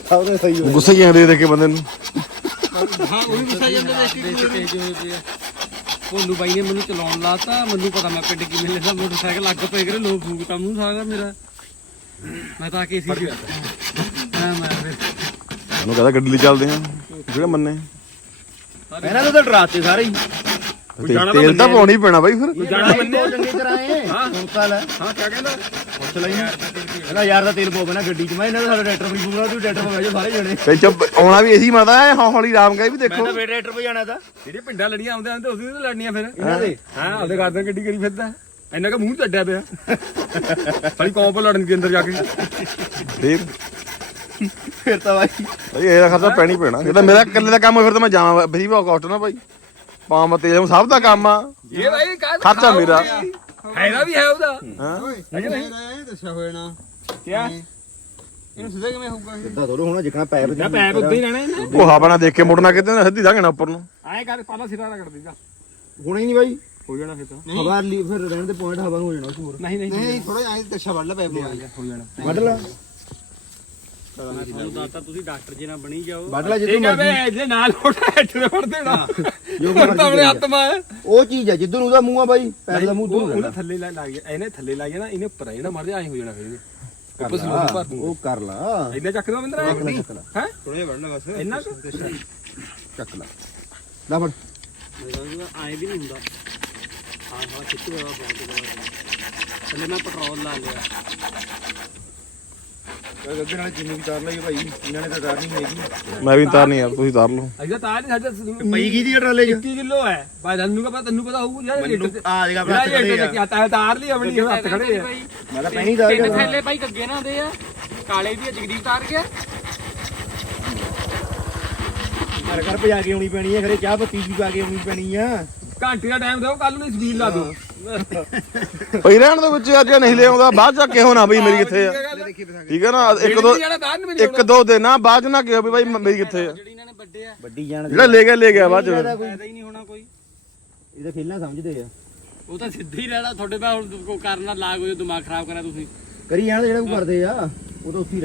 Speaker 4: ਸਭ ਤੋਂ ਸਹੀ
Speaker 2: ਗੁੱਸੇ ਹੀ ਆਂਦੇ ਦੇਖ ਕੇ ਬੰਦੇ ਨੂੰ।
Speaker 5: ਹਾਂ ਉਹ ਵੀ ਗੁੱਸਾ ਜਾਂਦਾ ਦੇਖ ਕੇ। ਭੋਲੂ ਬਾਈ ਨੇ ਮੈਨੂੰ ਚਲਾਉਣ ਲਾਤਾ ਮੈਨੂੰ ਪਤਾ ਮੈਂ ਪਿੰਡ ਕਿਵੇਂ ਲੈਦਾ ਮੋਟਰਸਾਈਕਲ ਅੱਗ ਪਏ ਕਰੇ ਲੋਕ ਫੂਕਤਾ ਮੂੰਹ ਸਾਰਾ ਮੇਰਾ। ਮੈਂ ਤਾਂ ਕੇ ਸੀ ਹਾਂ ਮੈਂ ਫਿਰ
Speaker 2: ਉਹਨੂੰ ਕਹਿੰਦਾ ਗੱਡੀ ਲਈ ਚੱਲਦੇ ਆ ਜਿਹੜੇ ਮੰਨੇ।
Speaker 4: ਇਹਨਾਂ ਤੋਂ ਤਾਂ ਡਰਾਤੇ ਸਾਰੇ ਹੀ।
Speaker 2: ਤੇ ਤੇਲ ਤਾਂ ਪਾਉਣੀ ਪੈਣਾ ਬਾਈ ਫਿਰ।
Speaker 4: ਜਾਣਾ ਮੰਨੇ ਚੰਗੀ ਤਰ੍ਹਾਂ ਏ ਹੁਣ ਤਾਂ ਲੈ
Speaker 1: ਹਾਂ ਕੀ ਕਹਿੰਦਾ?
Speaker 4: ਪੁੱਛ ਲਈ। ਇਹਦਾ ਯਾਰ ਦਾ ਤੇਲ ਪਾਉ ਨਾ ਗੱਡੀ 'ਚ। ਮੈਂ ਇਹਨਾਂ ਦਾ ਸਾਡਾ ਟਰੈਕਟਰ ਵੀ ਪੂਰਾ ਤੂੰ ਟਰੈਕਟਰ 'ਤੇ ਬਹਿ ਜਾ ਸਾਰੇ ਜਣੇ।
Speaker 2: ਤੇ ਚੁੱਪ ਆਉਣਾ ਵੀ ਇਹੀ ਮਤਾ ਹੈ ਹੌਲੀ ਰਾਮ ਗਏ ਵੀ
Speaker 4: ਮੈਂ
Speaker 2: ਦੇਖੋ
Speaker 4: ਤਾਂ ਫੇਰ ਟਰੈਕਟਰ 'ਤੇ ਜਾਣਾ ਤਾਂ।
Speaker 1: ਜਿਹੜੇ ਪਿੰਡਾਂ ਲੜੀਆਂ ਆਉਂਦੇ ਆਉਂਦੇ ਉਸੇ ਨਾਲ ਲੜਨੀਆਂ ਫਿਰ।
Speaker 4: ਇਹਨਾਂ ਦੇ?
Speaker 1: ਹਾਂ ਆਪਦੇ ਕਰਦੇ ਗੱਡੀ ਕਰੀ ਫਿਰਦਾ। ਇੰਨਾ ਕਾ ਮੂੰਹ ਚੱਡਿਆ ਪਿਆ। ਸਾਡੀ ਕੌਮ ਪੋ ਲੜਨ ਕੇ ਅੰਦਰ ਜਾ ਕੇ।
Speaker 2: ਫੇਰ
Speaker 4: ਫਿਰ ਤਾਂ ਬਾਈ।
Speaker 2: ਭਾਈ ਇਹਦਾ ਖਰਚਾ ਪੈਣੀ ਪੈਣਾ। ਜੇ ਤਾਂ ਮੇਰਾ ਇਕੱਲੇ ਦਾ ਕੰਮ ਹੋਇਆ ਫਿਰ ਤਾਂ ਮੈਂ ਜਾਵਾਂ। ਫਰੀ ਬਾ ਕਾਸਟ ਨਾ ਭਾਈ ਪਾਂ ਮਤੇ ਜਾਉਂ ਸਭ ਦਾ ਕੰਮ ਆ।
Speaker 1: ਇਹ ਭਾਈ ਕਾ
Speaker 2: ਖਰਚਾ ਮੇਰਾ।
Speaker 1: ਹੈਗਾ ਵੀ ਹੈ ਉਹਦਾ।
Speaker 2: ਹਾਂ।
Speaker 6: ਦੱਸਿਆ ਹੋਇਆ ਨਾ।
Speaker 1: ਕਿਆ?
Speaker 6: ਇਹਨੂੰ ਸਿੱਧਾ ਕਿਵੇਂ ਹੋਊਗਾ
Speaker 4: ਸਿੱਧਾ ਥੋੜਾ ਹੋਣਾ ਜਿਕਣਾ ਪੈਪ
Speaker 1: ਨਾ ਪੈਪ ਉੱਤੇ ਹੀ ਰਹਿਣਾ ਇਹਨੇ
Speaker 2: ਉਹ ਹਵਾ ਨਾਲ ਦੇਖ ਕੇ ਮੁੜਨਾ ਕਿਤੇ ਸਿੱਧੀ ਦਾਂਗੇ ਉੱਪਰ ਨੂੰ।
Speaker 1: ਐਂ ਕਰ ਪਾਲਾ ਸਿਰਾ ਰਗੜ ਦਿੱਤਾ
Speaker 4: ਹੋਣਾ ਹੀ ਨਹੀਂ ਬਾਈ।
Speaker 1: ਹੋ ਜਾਣਾ ਫਿਰ ਤਾਂ।
Speaker 4: ਹਵਾ ਲਈ ਫਿਰ ਰਹਿਣ ਦੇ ਪੁਆਇੰਟ ਹਵਾ ਨੂੰ ਹੋ ਜਾਣਾ ਹੋਰ।
Speaker 1: ਨਹੀਂ ਨਹੀਂ
Speaker 6: ਨਹੀਂ ਥੋੜਾ ਐਂ ਦੱਸਿਆ ਵੱਲ ਪੈਪ ਨੂੰ।
Speaker 1: ਹੋ ਜਾਣਾ।
Speaker 4: ਵੱਢ ਲਾ।
Speaker 5: ਮੈਂ ਤੁਹਾਨੂੰ ਦੱਸਤਾ ਤੁਸੀਂ ਡਾਕਟਰ ਜੀ ਨਾਲ ਬਣੀ ਜਾਓ।
Speaker 4: ਵੱਢ ਲਾ ਜਿੱਦੋਂ
Speaker 1: ਕਹਿੰਦੇ
Speaker 4: ਮਰਜ਼ੀ।
Speaker 1: ਇਹਦੇ ਨਾਲ ਲੋਟਾ ਇੱਥੇ ਫੜ ਦੇਣਾ।
Speaker 4: ਜੋ
Speaker 1: ਪਰ
Speaker 4: ਮਰਜ਼ੀ
Speaker 1: ਤਾਂ ਆਪਣੇ
Speaker 4: ਕਰੀ
Speaker 1: ਹੱਥ ਮਾ ਹੈ
Speaker 4: ਉਹ ਚੀਜ਼ ਹੈ ਜਿੱਦੋਂ ਨੂੰ ਉਹਦਾ ਮੂੰਹ ਆ ਬਾਈ ਪੈਪ ਦਾ ਮੂੰਹ ਦੂਰ
Speaker 1: ਉਹਨੇ ਥੱਲੇ ਲਾ ਲੱਗ ਗਿਆ ਇਹਨੇ ਥੱਲੇ ਲੱਗ ਗਿਆ ਨਾ ਇਹਨੇ ਉੱਪਰ ਆ ਜਿਹੜਾ ਮਰ ਜਾ ਐਂ ਹੋ ਜਾਣਾ ਫਿਰ ਇਹਦੇ ਉੱਪਰ ਸਲੂਕ ਭਰ ਦੂੰਗਾ।
Speaker 4: ਉਹ ਕਰ ਲਾ।
Speaker 1: ਇੰਨਾ ਚੱਕ ਦੋ ਮਿੰਦਰ
Speaker 4: ਚੱਕ ਲਾ ਚੱਕ ਲਾ।
Speaker 1: ਹੈ?
Speaker 6: ਥੋੜੇ ਵੜਨਾ ਬਸ।
Speaker 1: ਇੰਨਾ ਕੁ?
Speaker 4: ਚੱਕ ਲਾ। ਲੈ ਫੜ
Speaker 5: ਐਂ ਵੀ ਨਹੀਂ ਹੁੰਦਾ। ਆਹ ਸਾਲਾ ਖਿੱਚ ਹੋਇਆ ਬਹੁਤ ਜ਼ਿਆਦਾ ਥੱਲੇ ਮੈਂ ਪੈਟਰੋਲ ਲਾ ਲਿਆ।
Speaker 4: ਗੱਗੇ ਨਾਲ ਵੀ ਤਾਰ ਲਈ ਭਾਈ ਇਹਨਾਂ ਨੇ ਤਾਂ ਤਾਰਨੀ ਹੈਗੀ
Speaker 2: ਮੈਂ ਵੀ ਤਾਰ ਨਹੀਂ ਯਾਰ ਤੁਸੀਂ ਤਾਰ ਲਓ।
Speaker 1: ਅਜਾ ਤਾਂ ਨਹੀਂ ਸਾਡਾ
Speaker 4: ਪਈ ਕੀ ਦੀ ਟਰਾਲੇ 'ਚ?
Speaker 1: 21 ਕਿਲੋ ਹੈ। ਭਾਈ ਤੈਨੂੰ ਕਾ ਪਤਾ ਤੈਨੂੰ ਪਤਾ ਹੋਊ ਯਾਰ
Speaker 4: ਮੈਨੂੰ
Speaker 1: ਲੀਟਰ
Speaker 4: ਆ ਜਗਾ ਹੱਥ ਖੜੇ ਆ।
Speaker 1: ਹੈ ਤਾਰ ਲਈ ਆਪਣੀ ਹੱਥ ਖੜੇ ਆ।
Speaker 4: ਮੈਂ ਤਾਂ ਪੈਣੀ ਤਾਰ
Speaker 5: ਤਿੰਨ ਥੈਲੇ ਭਾਈ ਗੱਗੇ ਨਾ ਦੇ ਆ। ਕਾਲੇ ਦੀ ਆ, ਜਗਦੀਪ ਤਾਰ ਗਿਆ।
Speaker 4: ਘਰ ਘਰ ਭਜਾ ਕੇ ਆਉਣੀ ਪੈਣੀ ਹੈ ਖਰੇ ਚਾਹ ਪੱਤੀ ਵੀ ਪਾ ਕੇ ਆਉਣੀ ਪੈਣੀ ਆ।
Speaker 1: ਘੰਟੇ ਦਾ ਟਾਈਮ ਦਿਓ ਕੱਲ ਨੂੰ ਸਬੀਲ ਲਾ ਦੋ
Speaker 2: ਰਹਿਣ ਦੇ ਵਿੱਚ ਅੱਜ ਨਹੀਂ ਲੈ ਆਉਂਦਾ ਬਾਅਦ ਚ ਕਿਹੋ ਨਾ ਬਈ ਮੇਰੀ ਕਿੱਥੇ ਆ? ਠੀਕ ਹੈ ਨਾ ਇੱਕ ਦੋ
Speaker 1: ਨੂੰ
Speaker 2: ਇੱਕ ਦੋ ਦਿਨ ਆ ਬਾਅਦ ਚ ਨਾ ਕਿਹਾ ਵੀ ਬਾਈ ਮੇਰੀ ਕਿੱਥੇ ਆ।
Speaker 5: ਜਿਹੜੀ ਇਹਨਾਂ ਨੇ ਵੱਡੇ ਆ।
Speaker 4: ਵੱਡੀ ਜਾਣ
Speaker 2: ਜਿਹੜਾ ਲੈ ਗਿਆ ਲੈ ਗਿਆ ਬਾਅਦ ਚ।
Speaker 5: ਫਾਇਦਾ ਹੀ ਨਹੀਂ ਹੋਣਾ ਕੋਈ।
Speaker 4: ਇਹਦਾ ਖੇਲਣਾ ਸਮਝਦੇ ਆ।
Speaker 5: ਉਹ ਤਾਂ ਸਿੱਧੇ ਹੀ ਰਹਿਣਾ ਤੁਹਾਡੇ ਪਾ ਹੁਣ ਕੋ ਕਰਨਾ ਲਾਗ ਹੋ ਦਿਮਾਗ ਖਰਾਬ ਕਰਿਆ ਤੁਸੀਂ।
Speaker 4: ਕਰੀ ਜਾਣ ਜਿਹੜਾ ਕੋ ਕਰਦੇ ਆ ਉਹ ਤਾਂ ਉੱਥੇ ਹੀ ਰਹਿਣਾ।